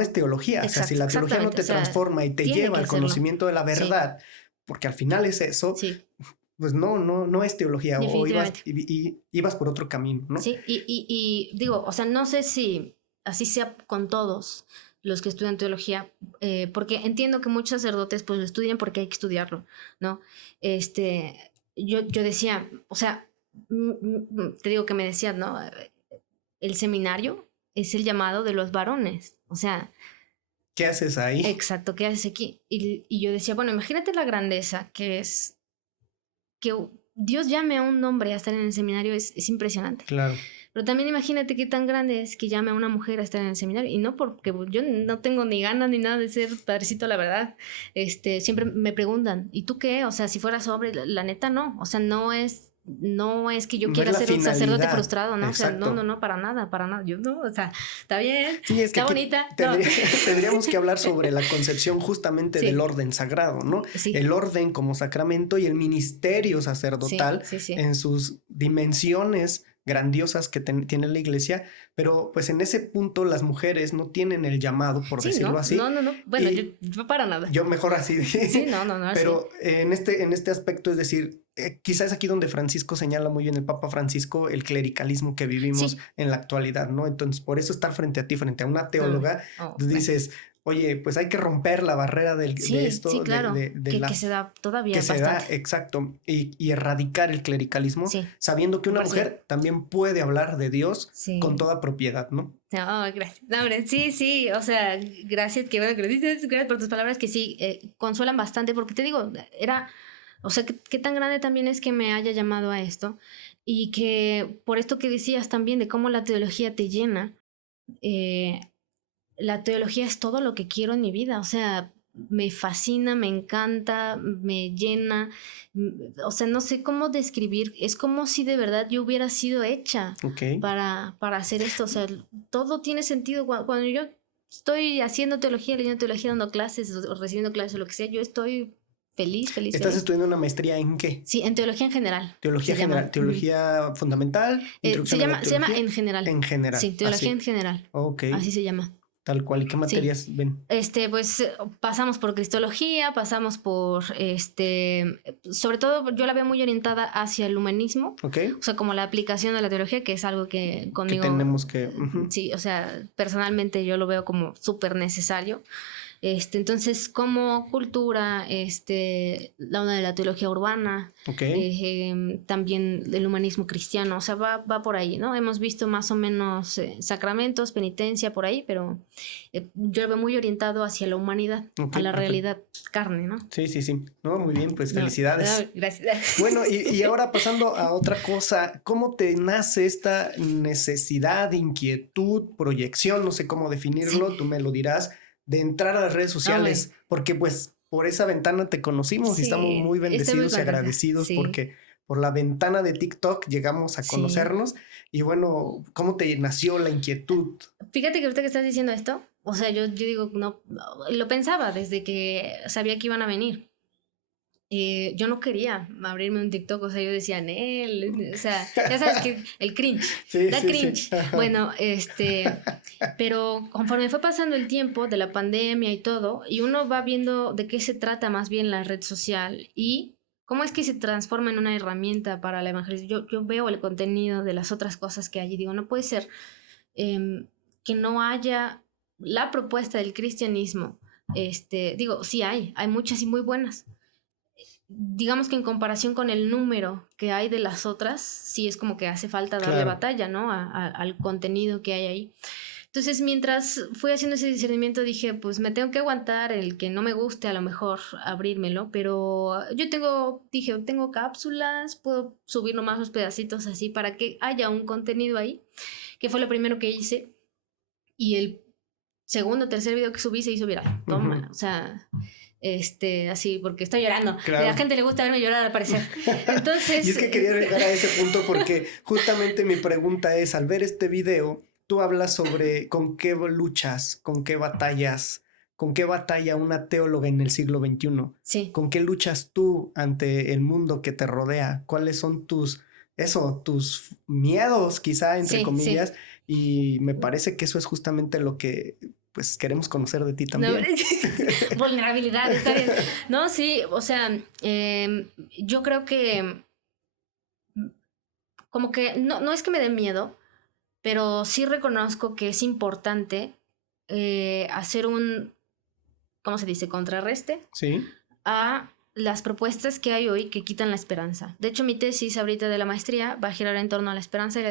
es teología. O sea, si la teología no te transforma y te lleva al conocimiento de la verdad, porque al final es eso, pues no es teología. O ibas por otro camino, ¿no? Sí, y digo, o sea, no sé si así sea con todos los que estudian teología, porque entiendo que muchos sacerdotes pues lo estudian porque hay que estudiarlo, ¿no? Yo decía, o sea, te digo que me decían, ¿no? El seminario es el llamado de los varones, o sea... ¿Qué haces ahí? Exacto, ¿qué haces aquí? Y yo decía, bueno, imagínate la grandeza que es que Dios llame a un hombre a estar en el seminario, es impresionante. Claro. Pero también imagínate qué tan grande es que llame a una mujer a estar en el seminario. Y no porque yo no tengo ni ganas ni nada de ser padrecito, la verdad. Siempre me preguntan, ¿y tú qué? O sea, si fueras hombre, la neta no. O sea, no es que yo quiera ser un sacerdote frustrado, ¿no? Exacto. O sea, no, para nada. Yo no, o sea, está bien, está bonita. Tendríamos que hablar sobre la concepción justamente del orden sagrado, ¿no? Sí. El orden como sacramento y el ministerio sacerdotal en sus dimensiones grandiosas que tiene la iglesia, pero pues en ese punto las mujeres no tienen el llamado, por decirlo así. No. Bueno, yo para nada. Yo mejor así. Sí, no. Pero en este aspecto, es decir, quizás aquí donde Francisco señala muy bien, el Papa Francisco, el clericalismo que vivimos en la actualidad, ¿no? Entonces, por eso estar frente a ti, frente a una teóloga, dices... Oye, pues hay que romper la barrera de esto. Sí, claro, que se da todavía bastante. Exacto, y erradicar el clericalismo, sabiendo que una mujer también puede hablar de Dios con toda propiedad, ¿no? No, gracias. No, hombre, sí, o sea, gracias, qué bueno que lo dices, gracias por tus palabras que sí, consuelan bastante, porque te digo, o sea, qué tan grande también es que me haya llamado a esto, y que por esto que decías también de cómo la teología te llena, la teología es todo lo que quiero en mi vida, o sea, me fascina, me encanta, me llena, o sea, no sé cómo describir, es como si de verdad yo hubiera sido hecha para hacer esto, o sea, todo tiene sentido. Cuando yo estoy haciendo teología, leyendo teología, dando clases o recibiendo clases o lo que sea, yo estoy feliz. ¿Estás estudiando una maestría en qué? Sí, en teología en general. Teología general, teología fundamental. Se llama en general. En general. Sí, teología en general. Así se llama. Tal cual. ¿Y qué materias ven? Pues pasamos por cristología, pasamos por, sobre todo yo la veo muy orientada hacia el humanismo. O sea, como la aplicación de la teología, que es algo que conmigo... Que tenemos que... Sí, o sea, personalmente yo lo veo como súper necesario. Entonces, como cultura, la onda de la teología urbana, también el humanismo cristiano, o sea, va por ahí, ¿no? Hemos visto más o menos sacramentos, penitencia por ahí, pero yo lo veo muy orientado hacia la humanidad, a la realidad carne, ¿no? Sí. No, muy bien, pues felicidades. No, gracias. Bueno, y ahora pasando a otra cosa, ¿cómo te nace esta necesidad, inquietud, proyección, no sé cómo definirlo, tú me lo dirás, de entrar a las redes sociales? Porque pues por esa ventana te conocimos y estamos muy bendecidos y agradecidos porque por la ventana de TikTok llegamos a conocernos. Y bueno, ¿cómo te nació la inquietud? Fíjate que ahorita que estás diciendo esto, o sea, yo digo, no, lo pensaba desde que sabía que iban a venir. Yo no quería abrirme un TikTok, o sea, yo decía, o sea, ya sabes que el cringe, da cringe. Bueno, pero conforme fue pasando el tiempo de la pandemia y todo, y uno va viendo de qué se trata más bien la red social y cómo es que se transforma en una herramienta para la evangelización. Yo veo el contenido de las otras cosas que hay y digo, no puede ser que no haya la propuesta del cristianismo. Digo, sí hay muchas y muy buenas. Digamos que en comparación con el número que hay de las otras, sí es como que hace falta darle batalla, ¿no? Al contenido que hay ahí. Entonces, mientras fui haciendo ese discernimiento, dije, pues me tengo que aguantar el que no me guste, a lo mejor abrírmelo, pero yo tengo cápsulas, puedo subir nomás los pedacitos así para que haya un contenido ahí, que fue lo primero que hice. Y el segundo o tercer video que subí se hizo viral. Toma, o sea... así, porque estoy llorando. A la gente le gusta verme llorar al parecer. Entonces... Y es que quería llegar a ese punto porque justamente mi pregunta es, al ver este video, tú hablas sobre con qué luchas, con qué batallas, con qué batalla una teóloga en el siglo XXI. Sí. ¿Con qué luchas tú ante el mundo que te rodea? ¿Cuáles son tus miedos, quizá, entre comillas? Y me parece que eso es justamente lo que... pues queremos conocer de ti también. No, vulnerabilidad, está bien. No, sí, o sea, yo creo que como que no es que me dé miedo, pero sí reconozco que es importante hacer un, ¿cómo se dice? Contrarreste a las propuestas que hay hoy que quitan la esperanza. De hecho, mi tesis ahorita de la maestría va a girar en torno a la esperanza y la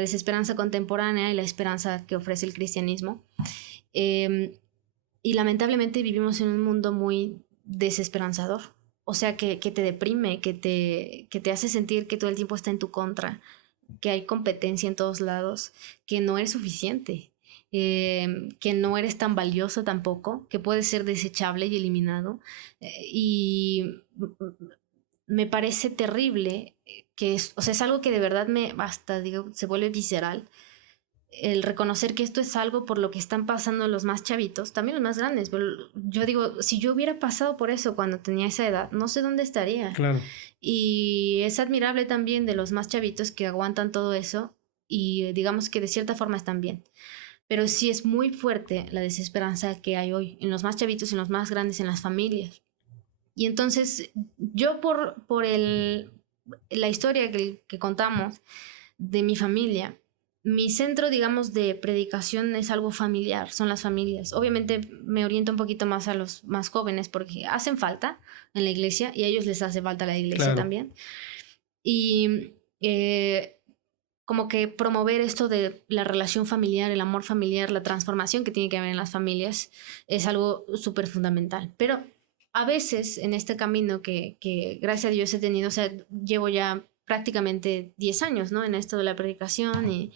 desesperanza contemporánea y la esperanza que ofrece el cristianismo. Y lamentablemente vivimos en un mundo muy desesperanzador. O sea, que te deprime, que te hace sentir que todo el tiempo está en tu contra, que hay competencia en todos lados, que no eres suficiente, que no eres tan valioso tampoco, que puedes ser desechable y eliminado. Y me parece terrible o sea, es algo que de verdad se vuelve visceral. El reconocer que esto es algo por lo que están pasando los más chavitos, también los más grandes. Pero yo digo, si yo hubiera pasado por eso cuando tenía esa edad, no sé dónde estaría. Claro. Y es admirable también de los más chavitos que aguantan todo eso y digamos que de cierta forma están bien. Pero sí es muy fuerte la desesperanza que hay hoy en los más chavitos, en los más grandes, en las familias. Y entonces yo por la historia que contamos de mi familia, mi centro, digamos, de predicación es algo familiar, son las familias. Obviamente me oriento un poquito más a los más jóvenes porque hacen falta en la iglesia y a ellos les hace falta la iglesia también. Y como que promover esto de la relación familiar, el amor familiar, la transformación que tiene que haber en las familias es algo súper fundamental. Pero a veces en este camino que gracias a Dios he tenido, o sea, llevo ya prácticamente 10 años, ¿no? En esto de la predicación y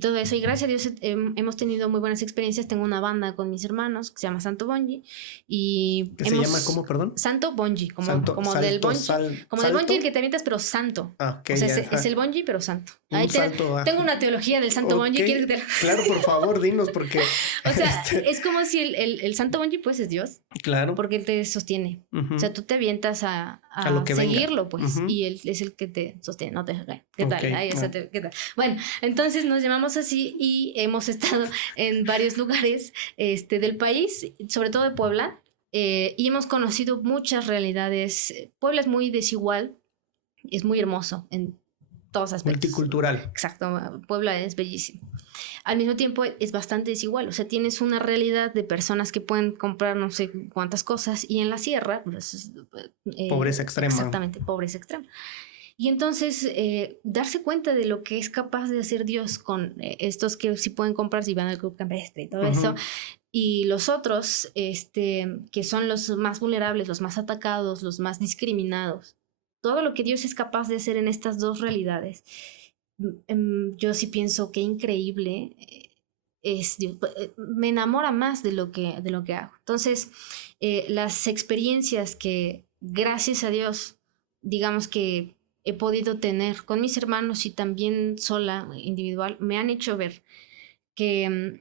todo eso. Y gracias a Dios hemos tenido muy buenas experiencias. Tengo una banda con mis hermanos que se llama Santo Bonji. ¿Qué se llama cómo, perdón? Santo Bonji, como del Bonji. Como del Bonji el que te avientas, pero santo. Okay, o sea, es el Bonji, pero santo. Ahí salto, tengo una teología del Santo Bonji. ¿Quieres que Claro, por favor, dinos, porque... O sea, es como si el Santo Bonji, pues, es Dios. Claro. Porque él te sostiene. O sea, tú te avientas a lo que seguirlo, venga. Pues. Y él es el que te sostiene, no te deja. ¿Qué tal? ¿Qué tal? Bueno, entonces nos llamamos así y hemos estado en varios lugares del país, sobre todo de Puebla, y hemos conocido muchas realidades. Puebla es muy desigual, es muy hermoso en todos aspectos. Multicultural. Exacto, Puebla es bellísimo. Al mismo tiempo es bastante desigual, o sea, tienes una realidad de personas que pueden comprar no sé cuántas cosas y en la sierra, pues, pobreza extrema. Exactamente, pobreza extrema. Y entonces darse cuenta de lo que es capaz de hacer Dios con estos que sí pueden comprar si van al club campestre y todo eso, y los otros que son los más vulnerables, los más atacados, los más discriminados. Todo lo que Dios es capaz de hacer en estas dos realidades. Yo sí pienso que increíble es Dios. Me enamora más de lo que hago. Entonces, las experiencias que, gracias a Dios, digamos que he podido tener con mis hermanos y también sola, individual, me han hecho ver que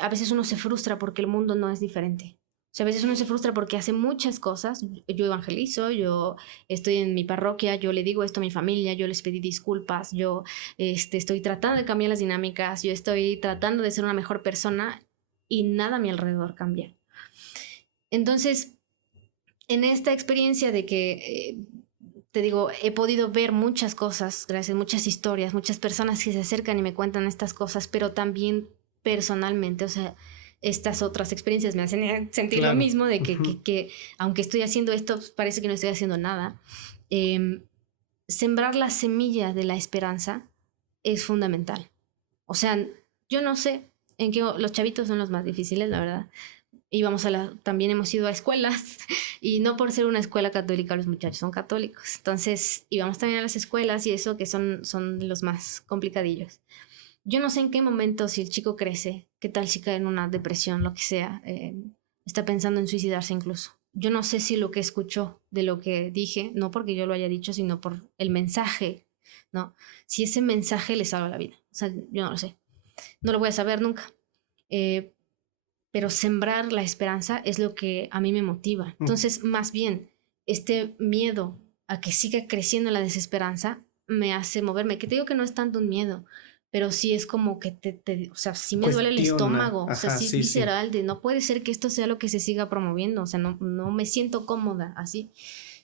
a veces uno se frustra porque el mundo no es diferente. O sea, a veces uno se frustra porque hace muchas cosas. Yo evangelizo, yo estoy en mi parroquia, yo le digo esto a mi familia, yo les pedí disculpas, yo estoy tratando de cambiar las dinámicas, yo estoy tratando de ser una mejor persona y nada a mi alrededor cambia. Entonces, en esta experiencia de que, te digo, he podido ver muchas cosas, gracias, muchas historias, muchas personas que se acercan y me cuentan estas cosas, pero también personalmente, o sea, estas otras experiencias me hacen sentir lo mismo de que aunque estoy haciendo esto, parece que no estoy haciendo nada. Sembrar la semilla de la esperanza es fundamental. O sea, yo no sé en qué los chavitos son los más difíciles, la verdad. También hemos ido a escuelas y no por ser una escuela católica los muchachos son católicos. Entonces íbamos también a las escuelas y eso que son los más complicadillos. Yo no sé en qué momento, si el chico crece, qué tal si cae en una depresión, lo que sea, está pensando en suicidarse incluso. Yo no sé si lo que escuchó de lo que dije, no porque yo lo haya dicho, sino por el mensaje, ¿no? Si ese mensaje le salva la vida. O sea, yo no lo sé. No lo voy a saber nunca. Pero sembrar la esperanza es lo que a mí me motiva. Entonces, más bien, este miedo a que siga creciendo la desesperanza me hace moverme. Que te digo que no es tanto un miedo, pero sí es como que o sea, sí me duele el estómago, o sea, sí es visceral, de no puede ser que esto sea lo que se siga promoviendo, o sea, no me siento cómoda así.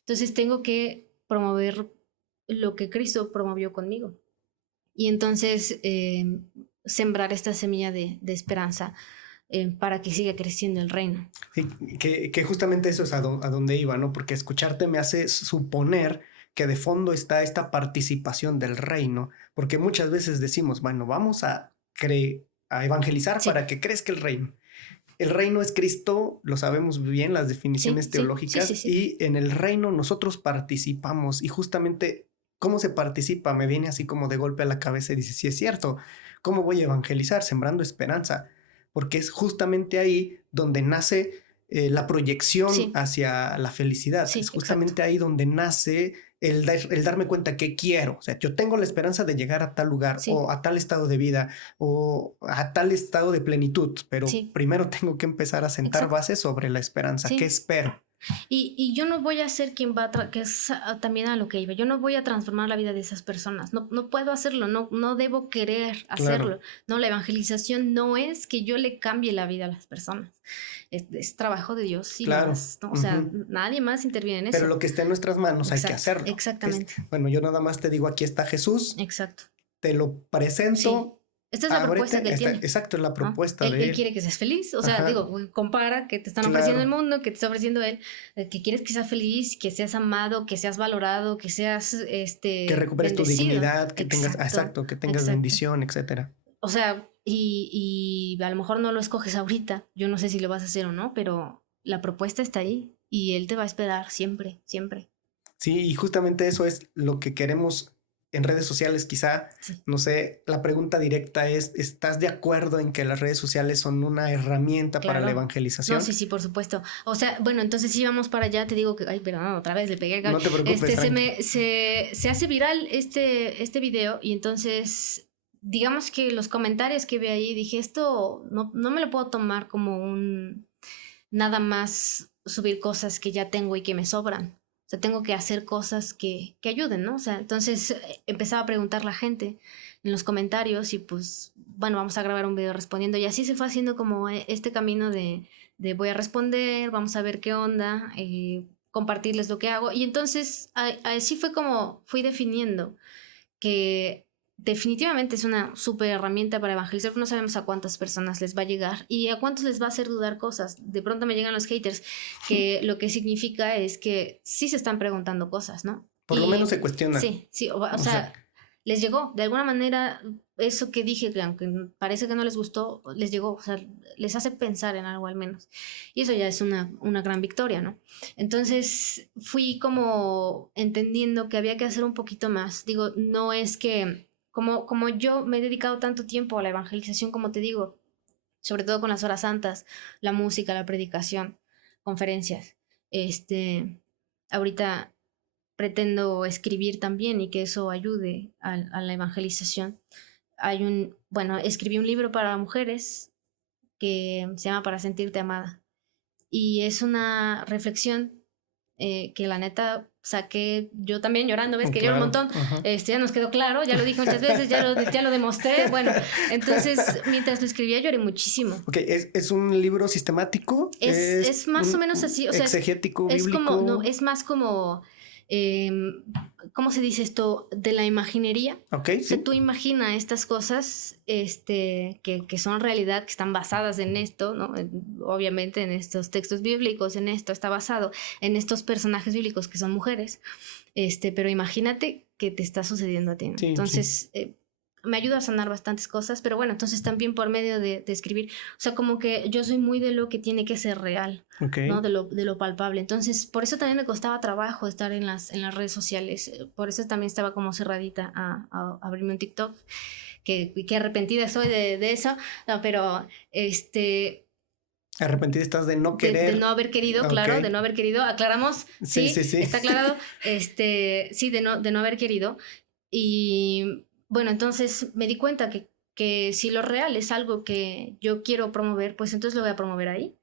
Entonces tengo que promover lo que Cristo promovió conmigo. Y entonces sembrar esta semilla de esperanza para que siga creciendo el reino. Sí, que justamente eso es a donde iba, ¿no? Porque escucharte me hace suponer que de fondo está esta participación del reino, porque muchas veces decimos, bueno, vamos a evangelizar para que crezca el reino. El reino es Cristo, lo sabemos bien, las definiciones teológicas, y en el reino nosotros participamos, y justamente, ¿cómo se participa? Me viene así como de golpe a la cabeza y dice, sí es cierto, ¿cómo voy a evangelizar? Sembrando esperanza, porque es justamente ahí donde nace la proyección hacia la felicidad. Es justamente ahí donde nace el darme cuenta que quiero. O sea, yo tengo la esperanza de llegar a tal lugar o a tal estado de vida o a tal estado de plenitud, pero primero tengo que empezar a sentar bases sobre la esperanza. ¿Qué espero? Y yo no voy a ser quien va que es también a lo que iba. Yo no voy a transformar la vida de esas personas. No puedo hacerlo, no debo querer hacerlo. No, la evangelización no es que yo le cambie la vida a las personas. Es trabajo de Dios y más, ¿no? O sea, nadie más interviene en eso. Pero lo que esté en nuestras manos hay que hacerlo. Exactamente. Bueno, yo nada más te digo, aquí está Jesús. Exacto. Te lo presento. Esta es la propuesta que él tiene. Exacto, es la propuesta de él. Él quiere que seas feliz. O sea, digo, compara que te están ofreciendo el mundo, que te está ofreciendo él, que quieres que seas feliz, que seas amado, que seas valorado, que seas que recuperes tu dignidad, que tengas bendición, etcétera. O sea, y a lo mejor no lo escoges ahorita. Yo no sé si lo vas a hacer o no, pero la propuesta está ahí y él te va a esperar siempre, siempre. Sí, y justamente eso es lo que queremos en redes sociales, quizá, no sé, la pregunta directa es, ¿estás de acuerdo en que las redes sociales son una herramienta para la evangelización? No, sí, por supuesto. O sea, bueno, entonces si vamos para allá, te digo que, perdón, otra vez le pegué el gallo. No te preocupes. Se hace viral este video y entonces, digamos que los comentarios que vi ahí, dije, esto no me lo puedo tomar como nada más subir cosas que ya tengo y que me sobran. O sea, tengo que hacer cosas que ayuden, ¿no? O sea, entonces empezaba a preguntar la gente en los comentarios y pues, bueno, vamos a grabar un video respondiendo. Y así se fue haciendo como este camino de voy a responder, vamos a ver qué onda, compartirles lo que hago. Y entonces así fue como fui definiendo que definitivamente es una súper herramienta para evangelizar, no sabemos a cuántas personas les va a llegar y a cuántos les va a hacer dudar cosas. De pronto me llegan los haters, que lo que significa es que sí se están preguntando cosas, ¿no? Por lo menos se cuestionan. Sí, o sea, les llegó, de alguna manera, eso que dije, que aunque parece que no les gustó, les llegó, o sea, les hace pensar en algo al menos. Y eso ya es una gran victoria, ¿no? Entonces fui como entendiendo que había que hacer un poquito más. Digo, no es que, como yo me he dedicado tanto tiempo a la evangelización, como te digo, sobre todo con las horas santas, la música, la predicación, conferencias, ahorita pretendo escribir también y que eso ayude a la evangelización. Escribí un libro para mujeres que se llama Para sentirte amada. Y es una reflexión que la neta saqué yo también llorando, ves que lloro un montón. Ya nos quedó claro, ya lo dije muchas veces, ya lo demostré. Bueno, entonces mientras lo escribía lloré muchísimo. Ok, ¿es un libro sistemático? Es más o menos así, o sea, exegético, es bíblico. como, no, es más como ¿cómo se dice esto? De la imaginería. Okay, o sea, tú imagina estas cosas que son realidad, que están basadas en esto, ¿no? Obviamente en estos textos bíblicos, en esto está basado, en estos personajes bíblicos que son mujeres, pero imagínate que te está sucediendo a ti, ¿no? Sí, entonces me ayuda a sanar bastantes cosas, pero bueno, entonces también por medio de escribir, o sea, como que yo soy muy de lo que tiene que ser real, ¿no? De lo palpable. Entonces, por eso también me costaba trabajo estar en las redes sociales, por eso también estaba como cerradita a abrirme un TikTok, que arrepentida soy de eso, no, pero arrepentida estás de no querer. De no haber querido, claro, de no haber querido, aclaramos, sí. Está aclarado, sí, de no haber querido. Y bueno, entonces me di cuenta que si lo real es algo que yo quiero promover, pues entonces lo voy a promover ahí.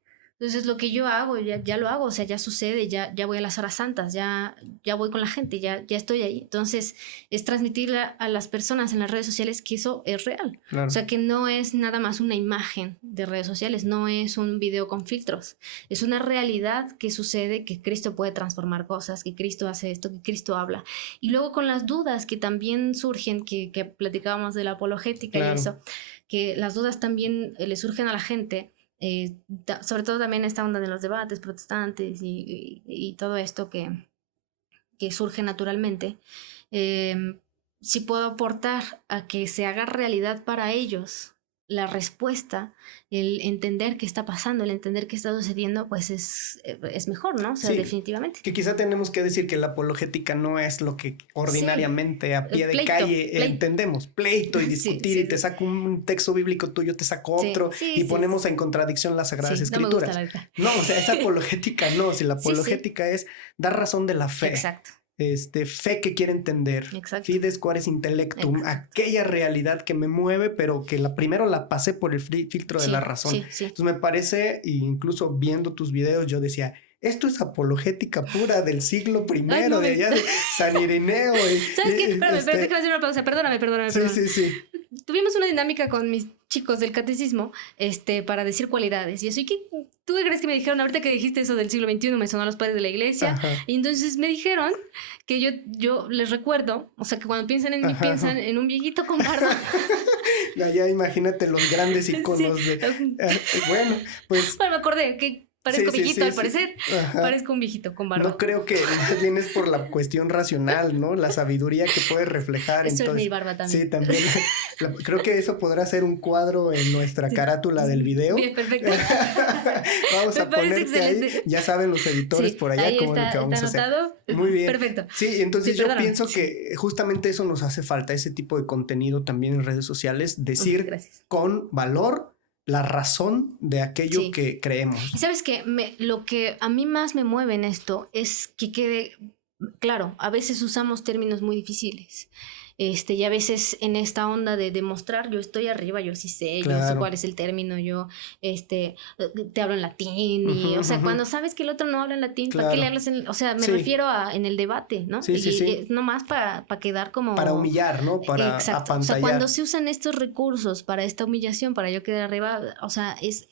Entonces lo que yo hago, ya lo hago, o sea, ya sucede, ya voy a las horas santas, ya voy con la gente, ya estoy ahí. Entonces es transmitirle a las personas en las redes sociales que eso es real. Claro. O sea, que no es nada más una imagen de redes sociales, no es un video con filtros. Es una realidad que sucede, que Cristo puede transformar cosas, que Cristo hace esto, que Cristo habla. Y luego con las dudas que también surgen, que platicábamos de la apologética, claro, y eso, que las dudas también le surgen a la gente. Sobre todo también esta onda de los debates protestantes y todo esto que surge naturalmente, si puedo aportar a que se haga realidad para ellos la respuesta, el entender qué está pasando, el entender qué está sucediendo, pues es mejor, ¿no? O sea, sí, definitivamente. Que quizá tenemos que decir que la apologética no es lo que ordinariamente a pie de calle entendemos. Pleito y discutir, y te saco un texto bíblico tuyo, te saco otro, y ponemos en contradicción las Sagradas Escrituras. No me gusta, no, o sea, esa apologética no. Si la apologética es dar razón de la fe. Exacto. Fe que quiere entender. Exacto. Fides quaeris intellectum. Exacto. Aquella realidad que me mueve, pero que primero la pasé por el filtro de la razón. Entonces me parece, incluso viendo tus videos, yo decía, esto es apologética pura del siglo I, de allá de San Ireneo. ¿Sabes qué? Espérame, déjame hacer una pausa. Perdóname. Sí. Tuvimos una dinámica con mis chicos del catecismo, para decir cualidades. Y eso, ¿y qué tú crees que me dijeron? Ahorita que dijiste eso del siglo XXI, me sonó a los padres de la iglesia. Ajá. Y entonces me dijeron que yo les recuerdo, o sea, que cuando piensan en mí, piensan en un viejito con barba. Ya imagínate los grandes iconos de... bueno, pues... Bueno, me acordé que parezco viejito, al parecer. Ajá. Parezco un viejito con barba. No creo que más bien es por la cuestión racional, ¿no? La sabiduría que puede reflejar. Eso entonces, es mi barba también. Sí, también. Creo que eso podrá ser un cuadro en nuestra carátula del video. Bien, perfecto. Vamos a ponerte ahí. Ya saben los editores por allá cómo es lo que vamos a hacer. Muy bien. Perfecto. Sí, entonces yo pienso que justamente eso nos hace falta, ese tipo de contenido también en redes sociales. Decir con valor la razón de aquello que creemos. Y sabes que lo que a mí más me mueve en esto es que quede claro, a veces usamos términos muy difíciles. Y a veces en esta onda de demostrar, yo estoy arriba, yo sí sé, claro, yo sé cuál es el término, yo te hablo en latín, y o sea, cuando sabes que el otro no habla en latín, claro, ¿para qué le hablas o sea, me refiero a en el debate, ¿no? Sí, es nomás para quedar como... Para humillar, ¿no? Para apantallar. O sea, cuando se usan estos recursos para esta humillación, para yo quedar arriba, o sea, es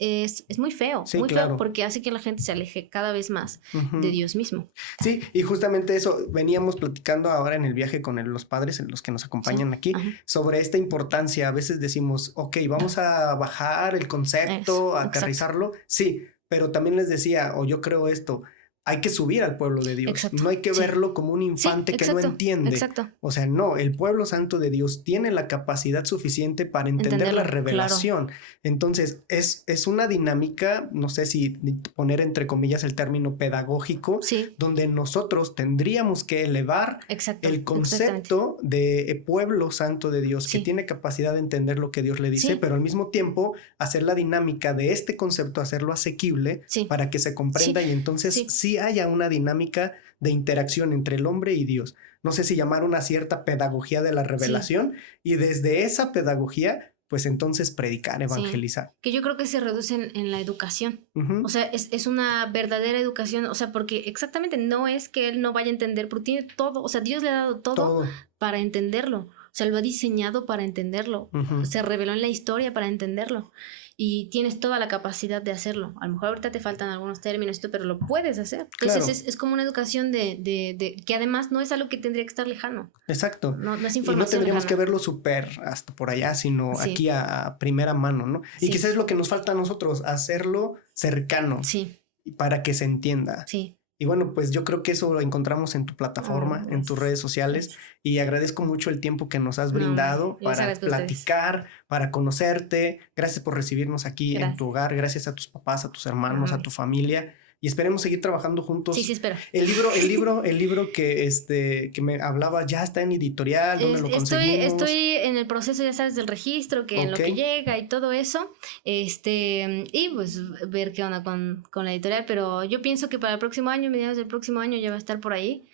muy feo, muy feo, porque hace que la gente se aleje cada vez más de Dios mismo. Sí, y justamente eso, veníamos platicando ahora en el viaje con los padres, en los que nos acompañan aquí, sobre esta importancia. A veces decimos, ok, vamos a bajar el concepto, a aterrizarlo. Sí, pero también les decía, o yo creo esto, hay que subir al pueblo de Dios. Exacto. No hay que verlo como un infante que no entiende. Exacto. O sea, no, el pueblo santo de Dios tiene la capacidad suficiente para entender la revelación. Claro. Entonces, es una dinámica, no sé si poner entre comillas el término pedagógico, donde nosotros tendríamos que elevar el concepto de pueblo santo de Dios, que tiene capacidad de entender lo que Dios le dice, pero al mismo tiempo hacer la dinámica de este concepto, hacerlo asequible para que se comprenda y entonces sí haya una dinámica de interacción entre el hombre y Dios. No sé si llamar una cierta pedagogía de la revelación y desde esa pedagogía, pues entonces predicar, evangelizar. Que yo creo que se reduce en la educación. O sea, es una verdadera educación, o sea, porque exactamente no es que él no vaya a entender, pero tiene todo, o sea, Dios le ha dado todo. Para entenderlo. O sea, lo ha diseñado para entenderlo. Se reveló en la historia para entenderlo. Y tienes toda la capacidad de hacerlo. A lo mejor ahorita te faltan algunos términos, pero lo puedes hacer. Entonces es como una educación de que además no es algo que tendría que estar lejano. Exacto. No es información. Y no tendríamos lejana. Que verlo súper hasta por allá, sino aquí a primera mano, ¿no? Y quizás es lo que nos falta a nosotros, hacerlo cercano. Para que se entienda. Y bueno, pues yo creo que eso lo encontramos en tu plataforma, en tus redes sociales. Y agradezco mucho el tiempo que nos has brindado para platicar, para conocerte. Gracias por recibirnos aquí en tu hogar. Gracias a tus papás, a tus hermanos, a tu familia. Y esperemos seguir trabajando juntos. Sí, espero. El libro que me hablaba ya está en editorial. ¿Dónde lo conseguimos? Estoy en el proceso, ya sabes, del registro, que en lo que llega y todo eso. Y pues ver qué onda con la editorial. Pero yo pienso que para el próximo año, mediados del próximo año, ya va a estar por ahí.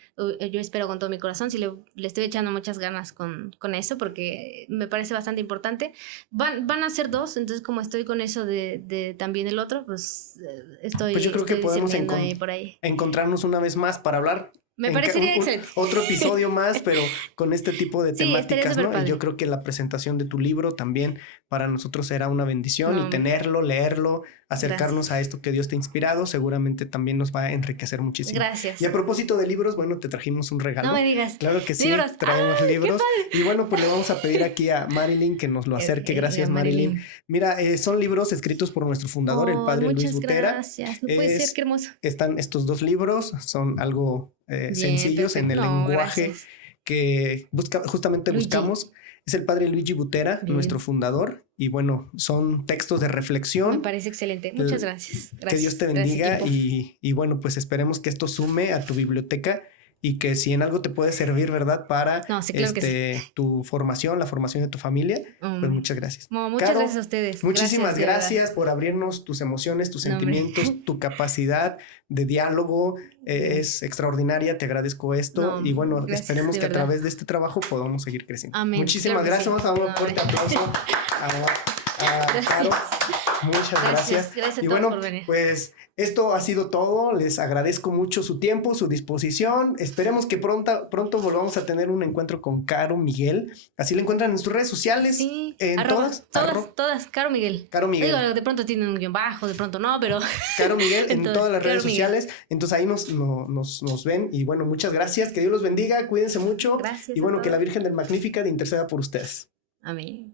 Yo espero con todo mi corazón, si le estoy echando muchas ganas con eso, porque me parece bastante importante. Van a ser 2, entonces como estoy con eso de también el otro, pues estoy. Pues yo creo que podemos por ahí. encontrarnos una vez más para hablar. Me parecería excelente. Otro episodio más, pero con este tipo de temáticas, ¿no? Y yo creo que la presentación de tu libro también para nosotros será una bendición y tenerlo, leerlo, acercarnos a esto que Dios te ha inspirado, seguramente también nos va a enriquecer muchísimo. Gracias. Y a propósito de libros, bueno, te trajimos un regalo. No me digas. Claro que sí, traemos libros. Y bueno, pues le vamos a pedir aquí a Marilyn que nos lo acerque. Gracias, Marilyn. Mira, son libros escritos por nuestro fundador, el padre Luis Butera. Gracias, no puede ser, qué hermoso. Están estos 2 libros, son algo sencillos en el lenguaje que justamente buscamos. Es el padre Luigi Butera, nuestro fundador, y bueno, son textos de reflexión. Me parece excelente, muchas gracias. Que Dios te bendiga y bueno, pues esperemos que esto sume a tu biblioteca y que si en algo te puede servir, ¿verdad? Para tu formación, la formación de tu familia, pues muchas gracias. Muchas gracias a ustedes. Muchísimas gracias por abrirnos tus emociones, tus sentimientos, tu capacidad de diálogo. Es extraordinaria, te agradezco esto. Y bueno, esperemos que a través de este trabajo podamos seguir creciendo. Amén. Muchísimas gracias. Vamos a dar un fuerte aplauso a Caro. Muchas gracias. Gracias y a bueno, todos por venir. Pues esto ha sido todo. Les agradezco mucho su tiempo, su disposición. Esperemos que pronto volvamos a tener un encuentro con Caro Miguel. Así la encuentran en sus redes sociales. Sí, en todas, Caro Miguel. Caro Miguel. Digo, de pronto tienen un guión bajo, de pronto no, pero Caro Miguel en todas las redes sociales. Entonces ahí nos ven. Y bueno, muchas gracias. Que Dios los bendiga. Cuídense mucho. Gracias. Y bueno, que la Virgen del Magnífica interceda por ustedes. Amén.